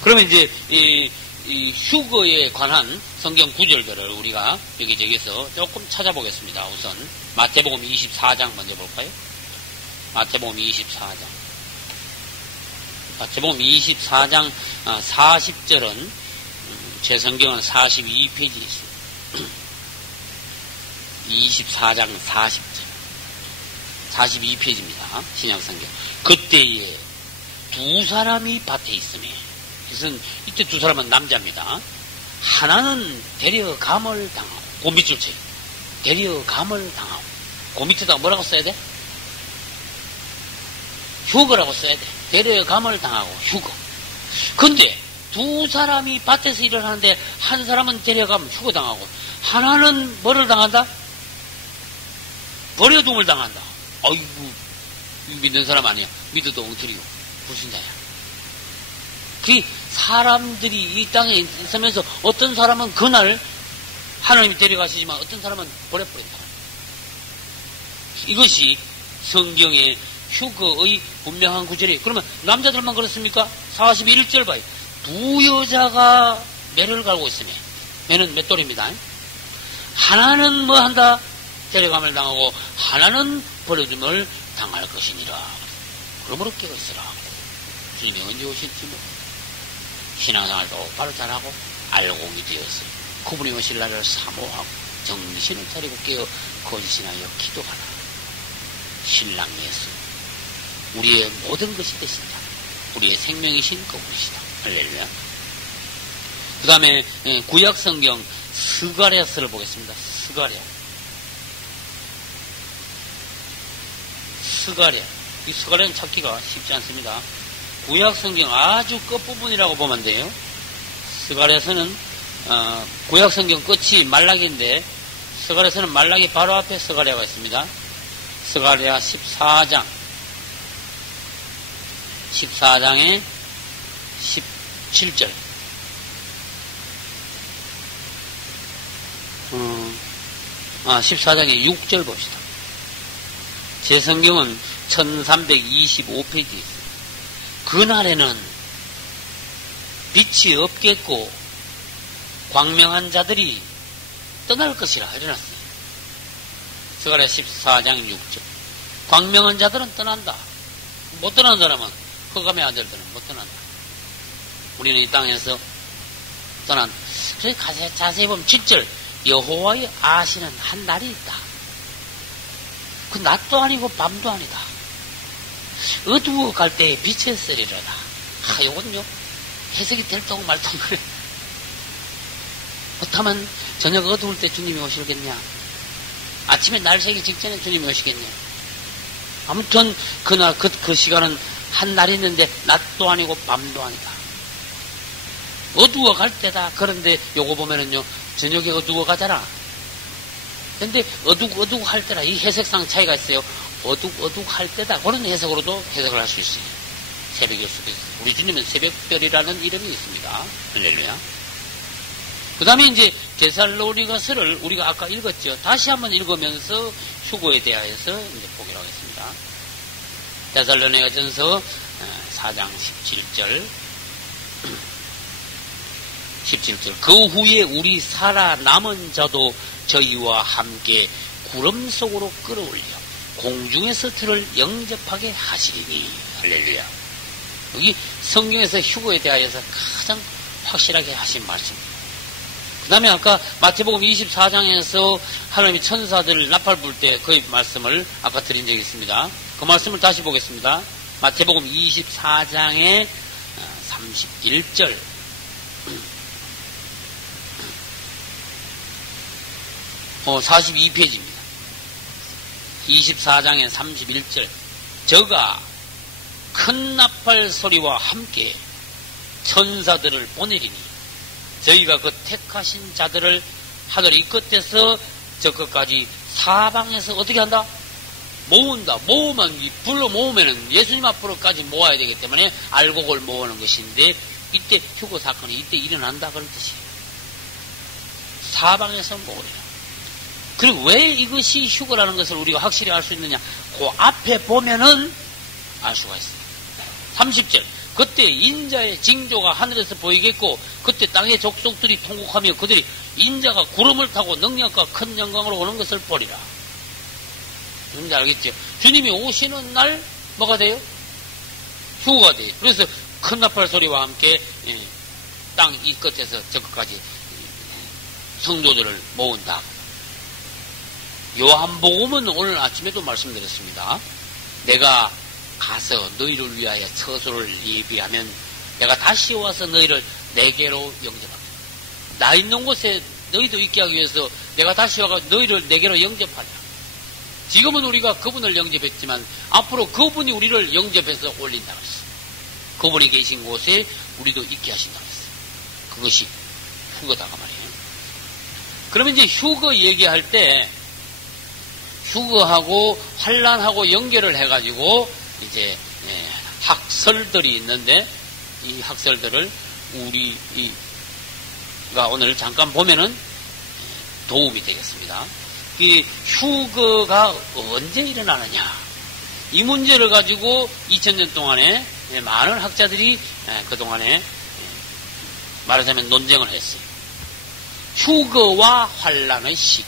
그러면 이제 이 휴거에 관한 성경 구절들을 우리가 여기저기서 조금 찾아보겠습니다. 우선 마태복음 24장 먼저 볼까요? 마태복음 24장. 마태복음 24장 40절은 제 성경은 42페이지에 있습니다. 24장 40절. 42페이지입니다. 신약성경. 그때에 두 사람이 밭에 있으며, 그것은 이때 두 사람은 남자입니다. 하나는 데려감을 당하고, 그 밑줄 쳐요. 데려감을 당하고. 그 밑에다가 뭐라고 써야 돼? 휴거라고 써야 돼. 데려감을 당하고 휴거. 근데 두 사람이 밭에서 일을 하는데 한 사람은 데려가면 휴거당하고 하나는 뭐를 당한다? 버려둠을 당한다. 아이고, 믿는 사람 아니야. 믿어도 엉터리고 불신자야. 그 사람들이 이 땅에 있으면서 어떤 사람은 그날 하나님이 데려가시지만 어떤 사람은 버려버린다. 이것이 성경의 휴거의 분명한 구절이에요. 그러면 남자들만 그렇습니까? 41절 봐요. 두 여자가 매를 갈고 있으며, 매는 맷돌입니다. 하나는 뭐 한다? 데려감을 당하고 하나는 버려줌을 당할 것이니라. 그러므로 깨어 있으라. 주님이 언제 오실지 뭐 신앙생활 똑바로 잘하고 알곡이 되어서 그분이 오실 날을 사모하고 정신을 차리고 깨어 거짓이나여 기도하라. 신랑 예수, 우리의 모든 것이 되신다. 우리의 생명이신 그분이시다. 할렐루야. 그 다음에 구약성경 스가랴서를 보겠습니다. 스가랴. 이 스가랴는 찾기가 쉽지 않습니다. 구약성경 아주 끝부분이라고 보면 돼요. 스가랴서는 구약성경 끝이 말라기인데 스가랴서는 말라기 바로 앞에 스가랴가 있습니다. 스가랴 14장의 17절. 14장의 6절 봅시다. 제 성경은 1325페이지에 있습니다. 그날에는 빛이 없겠고 광명한 자들이 떠날 것이라 일어났어요. 스가랴 14장 6절. 광명한 자들은 떠난다. 못 떠난 사람은 흑암의 아들들은 못 떠난다. 우리는 이 땅에서 떠난다. 그래서 자세히 보면 7절. 여호와의 아시는 한 날이 있다. 그 낮도 아니고 밤도 아니다. 어두워 갈 때에 빛이 쓰리로다. 요건요 해석이 될 동 말동 그래. 그렇다면 저녁 어두울 때 주님이 오시겠냐? 아침에 날 새기 직전에 주님이 오시겠냐? 아무튼 그날 그 시간은 한 날이 있는데 낮도 아니고 밤도 아니다. 어두워 갈 때다. 그런데 요거 보면은요 저녁에 어두워 가잖아. 근데 어둑 할 때라 이 해석상 차이가 있어요. 어둑 할 때다. 그런 해석으로도 해석을 할 수 있어요. 새벽일 수도 있어요. 우리 주님은 새벽별이라는 이름이 있습니다. 할렐루야. 그 다음에 이제 데살로니가서를 우리가 아까 읽었죠. 다시 한번 읽으면서 휴거에 대하여서 이제 보기로 하겠습니다. 데살로니가전서 4장 17절. 17절. 그 후에 우리 살아남은 자도 저희와 함께 구름 속으로 끌어올려 공중에서 주를 영접하게 하시리니. 할렐루야. 여기 성경에서 휴거에 대하여서 가장 확실하게 하신 말씀입니다. 그 다음에 아까 마태복음 24장에서 하나님이 천사들을 나팔 불 때 그 말씀을 아까 드린 적이 있습니다. 그 말씀을 다시 보겠습니다. 마태복음 24장의 31절. 42페이지입니다. 24장의 31절. 저가 큰 나팔 소리와 함께 천사들을 보내리니 저희가 그 택하신 자들을 하늘 이 끝에서 저 끝까지 사방에서 어떻게 한다? 모은다. 모으면 불러 모으면은 예수님 앞으로까지 모아야 되기 때문에 알곡을 모으는 것인데 이때 휴거 사건이 이때 일어난다 그런 뜻이에요. 사방에서 모으리라. 그리고 왜 이것이 휴거라는 것을 우리가 확실히 알 수 있느냐? 그 앞에 보면은 알 수가 있어요. 30절. 그때 인자의 징조가 하늘에서 보이겠고 그때 땅의 족속들이 통곡하며 그들이 인자가 구름을 타고 능력과 큰 영광으로 오는 것을 보리라. 뭔지 알겠죠? 주님이 오시는 날 뭐가 돼요? 휴거가 돼요. 그래서 큰 나팔 소리와 함께 땅 이 끝에서 저 끝까지 성도들을 모은다. 요한복음은 오늘 아침에도 말씀드렸습니다. 내가 가서 너희를 위하여 처소를 예비하면 내가 다시 와서 너희를 내게로 영접하겠다. 나 있는 곳에 너희도 있게 하기 위해서 내가 다시 와서 너희를 내게로 영접하냐. 지금은 우리가 그분을 영접했지만 앞으로 그분이 우리를 영접해서 올린다고 했어요. 그분이 계신 곳에 우리도 있게 하신다고 했어요. 그것이 휴거다가 말이에요. 그러면 이제 휴거 얘기할 때 휴거하고 환란하고 연결을 해가지고 이제 학설들이 있는데 이 학설들을 우리가 오늘 잠깐 보면은 도움이 되겠습니다. 이 휴거가 언제 일어나느냐 이 문제를 가지고 2000년 동안에 많은 학자들이 그동안에 말하자면 논쟁을 했어요. 휴거와 환란의 시기,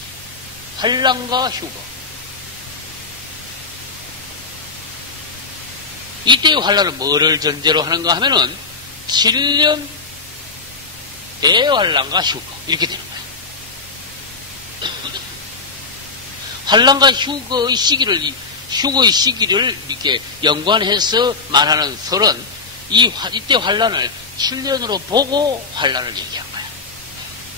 환란과 휴거. 이때의 환란은 뭐를 전제로 하는가 하면은 7년 대환란과 휴거 이렇게 되는 거예요. 환란과 휴거의 시기를 이렇게 연관해서 말하는 설은 이때 환란을 7년으로 보고 환란을 얘기한 거예요.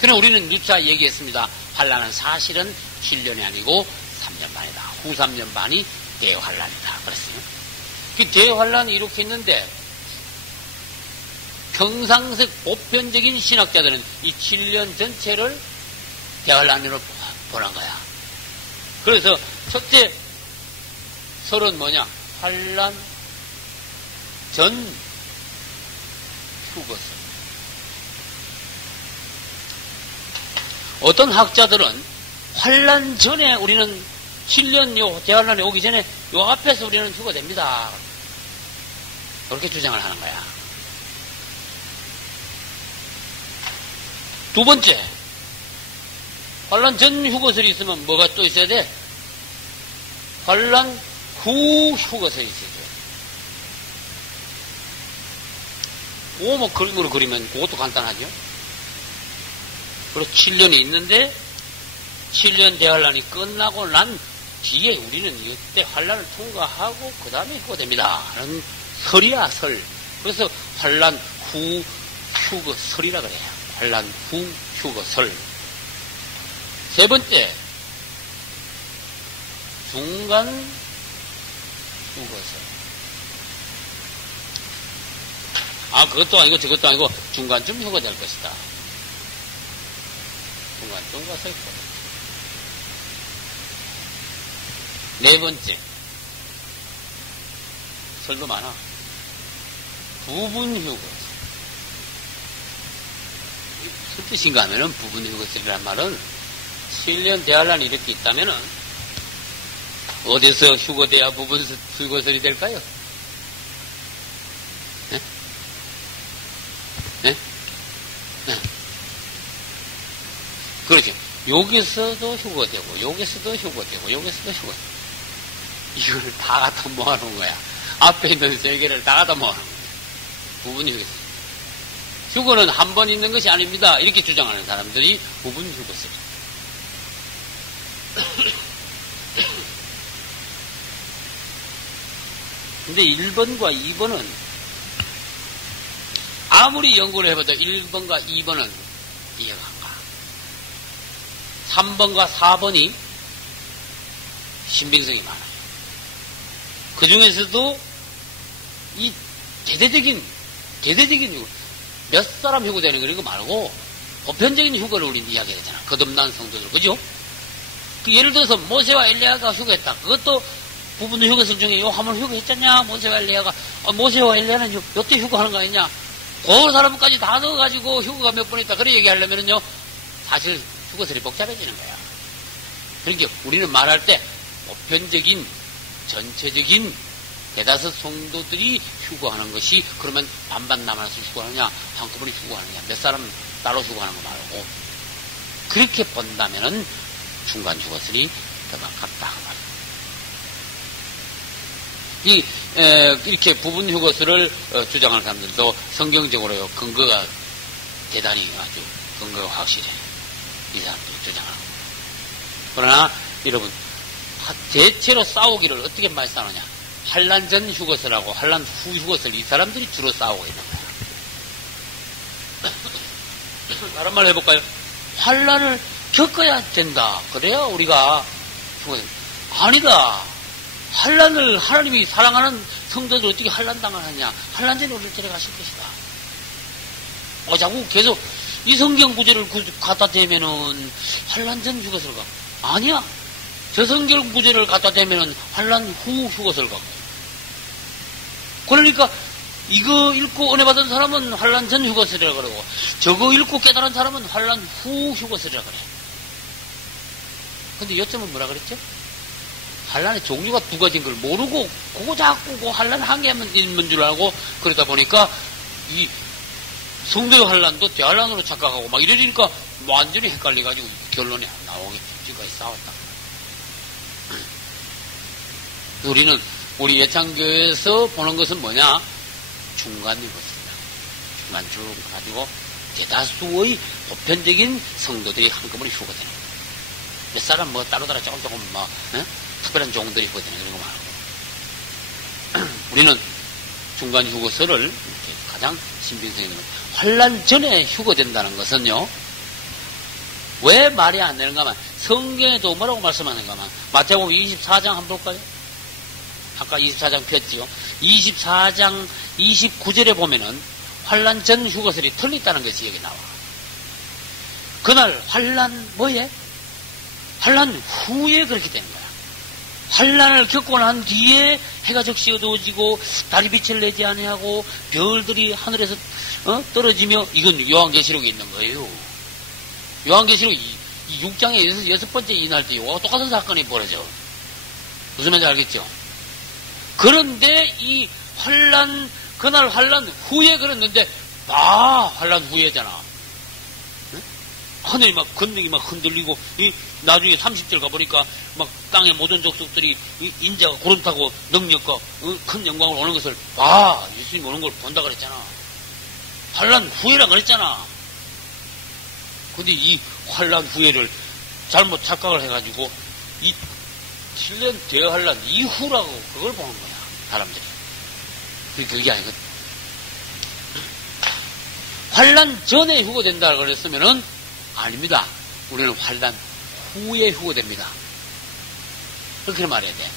그럼 우리는 누차 얘기했습니다. 환란은 사실은 7년이 아니고 3년 반이다. 후 3년 반이 대환란이다. 그랬어요. 그 대환란이 이렇게 있는데 평상식 보편적인 신학자들은 이 7년 전체를 대환란으로 보는 거야. 그래서 첫째 설은 뭐냐? 환란 전 휴거설. 어떤 학자들은 환란 전에 우리는 7년 요 대환란이 오기 전에 요 앞에서 우리는 휴거됩니다. 그렇게 주장을 하는 거야. 두 번째, 환란 전 휴거설이 있으면 뭐가 또 있어야 돼? 환란 후 휴거설이 있어야 돼. 그거 뭐 그림으로 그리면 그것도 간단하죠. 그리고 7년이 있는데 7년 대환란이 끝나고 난 뒤에 우리는 이때 환란을 통과하고 그 다음에 휴거됩니다. 라는 설이야, 설. 그래서 환란 후 휴거설이라 그래요. 환란 후 휴거설. 세 번째, 중간 휴거설. 그것도 아니고 저것도 아니고 중간쯤 휴거될 것이다. 중간쯤 가서 휴거. 네 번째, 설도 많아. 부분 휴거설. 무슨 뜻인가 하면은 부분 휴거설이란 말은 7년 대환란이 이렇게 있다면은 어디서 휴거돼야 부분 휴거설이 될까요? 네? 네? 네. 그렇죠. 여기서도 휴거되고, 여기서도 휴거되고, 여기서도 휴거되고. 이걸 다 갖다 모아놓은 거야. 앞에 있는 세 개를 다 갖다 모아놓은 거야. 부분 휴거설. 휴거는 한 번 있는 것이 아닙니다. 이렇게 주장하는 사람들이 부분 휴거설. 근데 1번과 2번은 아무리 연구를 해봐도 1번과 2번은 이해가 안 가. 3번과 4번이 신빙성이 많아요. 그 중에서도 이 대대적인 휴거, 몇 사람 휴거되는 거 이런 거 말고 보편적인 휴거를 우리는 이야기하잖아. 거듭난 성도들, 그죠? 예를 들어서 모세와 엘리야가 휴거했다. 그것도 부분 휴거설 중에 요 한번 휴거했잖냐? 모세와 엘리야가. 모세와 엘리야는 요때 휴거하는 거 아니냐? 그 사람까지 다 넣어가지고 휴거가 몇 번 있다. 그래 얘기하려면은요, 사실 휴거설이 복잡해지는 거야. 그러니까 우리는 말할 때 보편적인, 전체적인 대다수 성도들이 휴거하는 것이, 그러면 반반 남아서 휴거하느냐, 한꺼번에 휴거하느냐, 몇 사람 따로 휴거하는 거 말고, 그렇게 본다면은 중간 휴거설이 더 가깝다. 이렇게 부분 휴거설을 주장하는 사람들도 성경적으로 근거가 대단히 아주 근거가 확실해. 이 사람들이 주장하는. 그러나 여러분, 대체로 싸우기를 어떻게 많이 싸우느냐? 환란 전 휴거설하고 환란 후 휴거설, 이 사람들이 주로 싸우고 있는 거야. 다른 말 해볼까요? 환란을 겪어야 된다. 그래야 우리가 휴거설. 아니다. 환란을 하나님이 사랑하는 성도들 어떻게 환란당을 하냐? 환란 전에 우리를 데려가실 것이다. 자꾸 계속 이 성경 구절을 갖다 대면은 환란 전 휴거설 가고, 아니야. 저 성경 구절을 갖다 대면은 환란 후 휴거설 가고. 그러니까 이거 읽고 은혜 받은 사람은 환란 전 휴거설이라 그러고, 저거 읽고 깨달은 사람은 환란 후 휴거설이라 그래. 근데 요점은 뭐라 그랬죠? 환란의 종류가 두 가지인 걸 모르고 그거 자꾸 그 환란 한 개만 읽는 줄 알고, 그러다 보니까 이 성도의 환란도 대환란으로 착각하고 막 이러니까 완전히 헷갈려가지고 결론이 안 나오게 지금까지 싸웠다. 우리는 우리 예창교에서 보는 것은 뭐냐? 중간인 것입니다. 중간 쭉 가지고 대다수의 보편적인 성도들이 한꺼번에 휴거되는 거예요. 몇 사람 뭐 따로따로 조금 뭐 특별한 종들이 휴거되는 그런 거 말고, 우리는 중간 휴거설을 가장 신빙성 있는 것. 환란 전에 휴거된다는 것은요, 왜 말이 안 되는가 하면 성경에도 뭐라고 말씀하는가 하면 마태복음 24장 한번 볼까요? 아까 24장 폈지요. 24장 29절에 보면은 환란 전 휴거설이 틀렸다는 것이 여기 나와. 그날 환란 뭐에? 환란 후에 그렇게 되는 거야. 환란을 겪고 난 뒤에 해가 적시 어두워지고 달이 빛을 내지 아니하고 별들이 하늘에서 떨어지며, 이건 요한계시록에 있는 거예요. 요한계시록 이 6장에 여섯 번째 인할 때 이거와 똑같은 사건이 벌어져. 무슨 말인지 알겠죠? 그런데 이 환란, 그날 환란 후에 그랬는데, 환란 후에잖아. 응? 하늘이 막 건능이 막 흔들리고, 나중에 30절 가보니까 막 땅의 모든 족속들이 인자가 구름 타고 능력과 큰 영광을 오는 것을 예수님 오는 걸 본다 그랬잖아. 환란 후에라 그랬잖아. 근데 이 환란 후에를 잘못 착각을 해가지고 이 7년 대환란 이후라고 그걸 보는 거야, 사람들이. 그게 아니거든. 환란 전에 휴거된다 그랬으면은 아닙니다. 우리는 환란 후에 휴거됩니다. 그렇게 말해야 돼.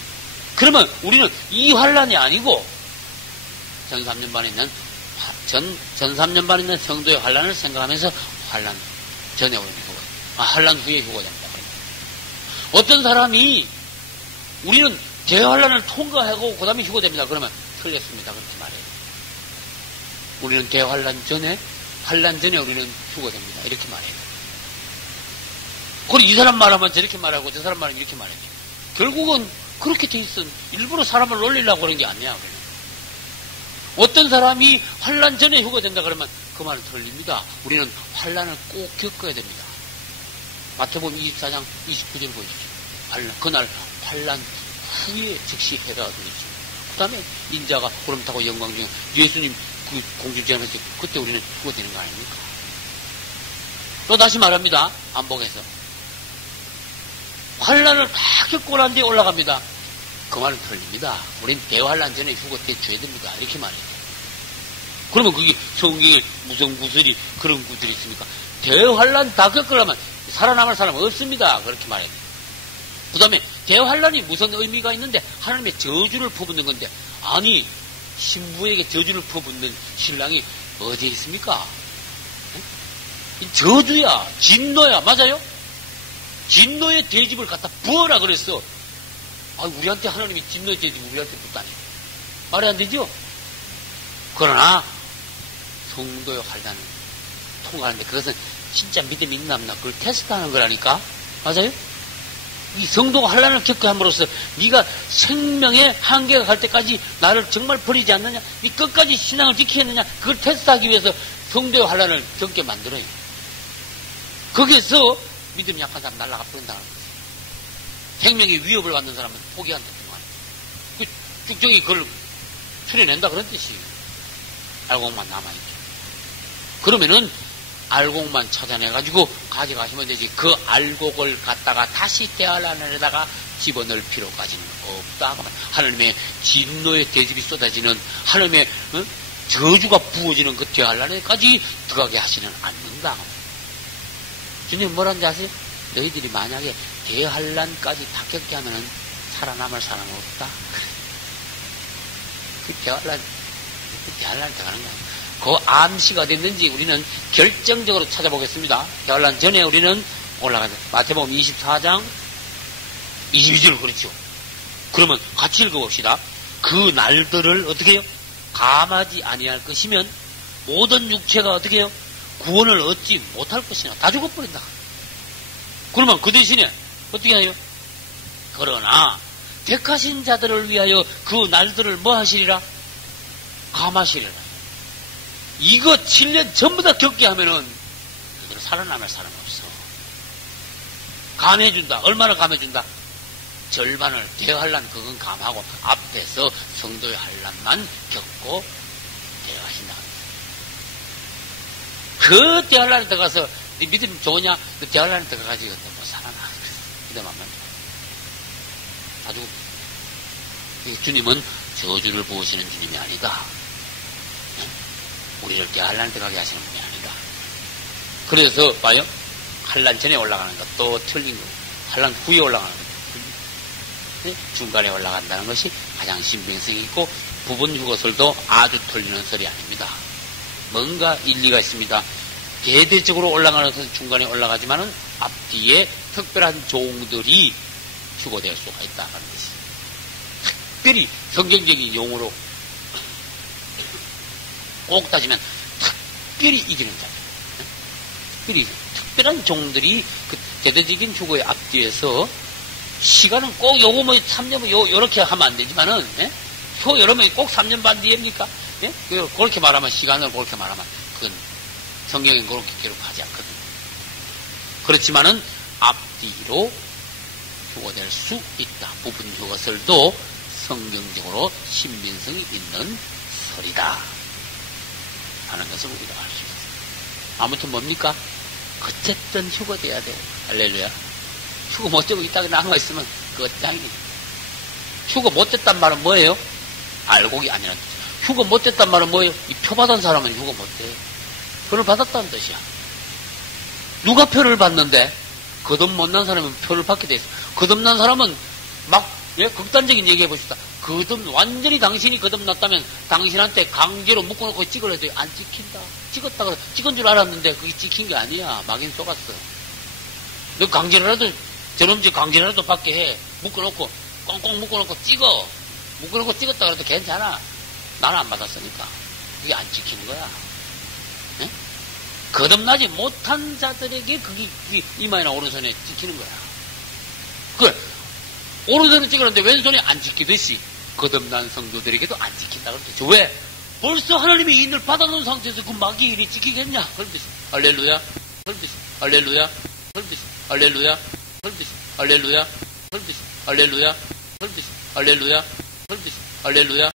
그러면 우리는 이 환란이 아니고 전 3년반에 있는 전 3년반에 있는 성도의 환란을 생각하면서 환란 전에 우리는 환란 후에 휴거됩니다. 어떤 사람이 우리는 대환란을 통과하고 그 다음에 휴거됩니다. 그러면 틀렸습니다. 그렇게 말해요. 우리는 대환란 전에, 환란 전에 우리는 휴거됩니다. 이렇게 말해요. 그리고 이 사람 말하면 저렇게 말하고 저 사람 말하면 이렇게 말해요. 결국은 그렇게 돼 있어. 일부러 사람을 놀리려고 그런 게 아니야. 어떤 사람이 환란 전에 휴거된다 그러면 그 말은 틀립니다. 우리는 환란을 꼭 겪어야 됩니다. 마태복음 24장 29절 보십시오. 그날 환란 후에 즉시 해가 되겠죠. 그 다음에 인자가 구름 타고 영광 중에 예수님 그 공중제하면서 그때 우리는 휴거되는 거 아닙니까? 또 다시 말합니다. 안복에서 환란을 다 겪고 난 뒤에 올라갑니다. 그 말은 틀립니다. 우린 대환란 전에 휴거돼 줘야 됩니다. 이렇게 말해요. 그러면 그게 성경에 무슨 구슬이 그런 구슬이 있습니까? 대환란 다 겪으려면 살아남을 사람 없습니다. 그렇게 말해요. 그 다음에 대환란이 무슨 의미가 있는데 하나님의 저주를 퍼붓는 건데, 아니 신부에게 저주를 퍼붓는 신랑이 어디에 있습니까? 저주야, 진노야, 맞아요? 진노의 대집을 갖다 부어라 그랬어. 우리한테 하나님이 진노의 대집을 우리한테 붓다니 말이 안 되죠? 그러나 성도의 환란을 통과하는데 그것은 진짜 믿음이 있나 없나 그걸 테스트하는 거라니까. 맞아요? 이 성도가 환란을 겪게 함으로써 네가 생명의 한계가 갈 때까지 나를 정말 버리지 않느냐, 네 끝까지 신앙을 지키겠느냐, 그걸 테스트하기 위해서 성도의 환란을 겪게 만들어요. 거기에서 믿음이 약한 사람 날아가 버린다는 거지. 생명의 위협을 받는 사람은 포기한다. 그 쭉정이 그걸 추려낸다 그런 뜻이에요. 알곡만 남아있죠. 그러면은 알곡만 찾아내가지고 가져가시면 되지. 그 알곡을 갖다가 다시 대환란에다가 집어넣을 필요까지는 없다. 하나님의 진노의 대집이 쏟아지는, 하나님의 저주가 부어지는 그 대환란에까지 들어가게 하시는 않는다. 주님 뭐라는지 아세요? 너희들이 만약에 대환란까지 다 겪게 하면은 살아남을 사람은 없다. 그 대환란 들어가는 거야. 그 암시가 됐는지 우리는 결정적으로 찾아보겠습니다. 대환란 전에 우리는 올라가서 마태복음 24장 22절 그렇죠. 그러면 같이 읽어봅시다. 그 날들을 어떻게 해요? 감하지 아니할 것이면 모든 육체가 어떻게 해요? 구원을 얻지 못할 것이나 다 죽어버린다. 그러면 그 대신에 어떻게 해요? 그러나 택하신 자들을 위하여 그 날들을 뭐 하시리라? 감하시리라. 이거 7년 전부 다 겪게 하면은 살아남을 사람 없어. 감해준다. 얼마나 감해준다? 절반을 대환란 그건 감하고 앞에서 성도의 환란만 겪고 데려가신다. 그 대환란에 들어가서 네 믿음 좋으냐? 그 대환란에 들어가가지고 못 살아나. 그때만만 아주 주님은 저주를 부으시는 주님이 아니다. 우리를 대환란에 들어가게 하시는 분이 아니다. 그래서 봐요. 환란 전에 올라가는 것도 틀린 거고 환란 후에 올라가는 것도 중간에 올라간다는 것이 가장 신빙성이 있고 부분 휴거설도 아주 틀리는 설이 아닙니다. 뭔가 일리가 있습니다. 대대적으로 올라가는 것은 중간에 올라가지만은 앞뒤에 특별한 종들이 휴거될 수가 있다는 것이 특별히 성경적인 용어로 꼭 따지면 특별히 이기는 자, 특별한 종들이 그 제도적인 휴거의 앞뒤에서 시간은 꼭 요거 뭐 3년 요렇게 하면 안 되지만은 예? 휴거 여러분 꼭 3년 반 뒤입니까? 예? 그렇게 말하면 시간을 그렇게 말하면 그건 성경엔 그렇게 기록하지 않거든요. 그렇지만은 앞뒤로 휴거될 수 있다. 부분 휴거설도 성경적으로 신빙성이 있는 설이다 하는 것을 우리가 알 수 있어요. 아무튼 뭡니까? 어쨌든 휴거돼야 돼. 할렐루야. 휴거 못되고 있다가 남아있으면 끝장이지. 휴거 못됐단 말은 뭐예요? 알곡이 아니라는 뜻이야. 휴거 못됐단 말은 뭐예요? 이 표 받은 사람은 휴거 못돼. 표를 받았다는 뜻이야. 누가 표를 받는데? 거듭 못난 사람은 표를 받게 돼 있어. 거듭난 사람은 막, 예? 극단적인 얘기 해봅시다. 완전히 당신이 거듭났다면 당신한테 강제로 묶어놓고 찍으려 해도 안 찍힌다. 찍었다가 찍은 줄 알았는데 그게 찍힌 게 아니야. 막인 속았어. 너 강제로라도, 저놈집 강제로라도 받게 해. 묶어놓고, 꽁꽁 묶어놓고 찍어. 묶어놓고 찍었다 그래도 괜찮아. 나는 안 받았으니까. 그게 안 찍히는 거야. 예? 거듭나지 못한 자들에게 그게 이마에나 오른손에 찍히는 거야. 오른손에 찍었는데 왼손이 안 찍히듯이 거듭난 성도들에게도 안 찍힌다 그랬죠. 왜? 벌써 하나님이 인을 받아놓은 상태에서 그 마귀 일이 찍히겠냐? 그런 뜻이. 할렐루야. 그런 뜻이. 할렐루야. 그런 뜻이. 할렐루야. 그런 뜻이. 할렐루야. 그런 뜻이. 할렐루야. 그런 뜻이. 할렐루야. 그런 뜻이. 할렐루야.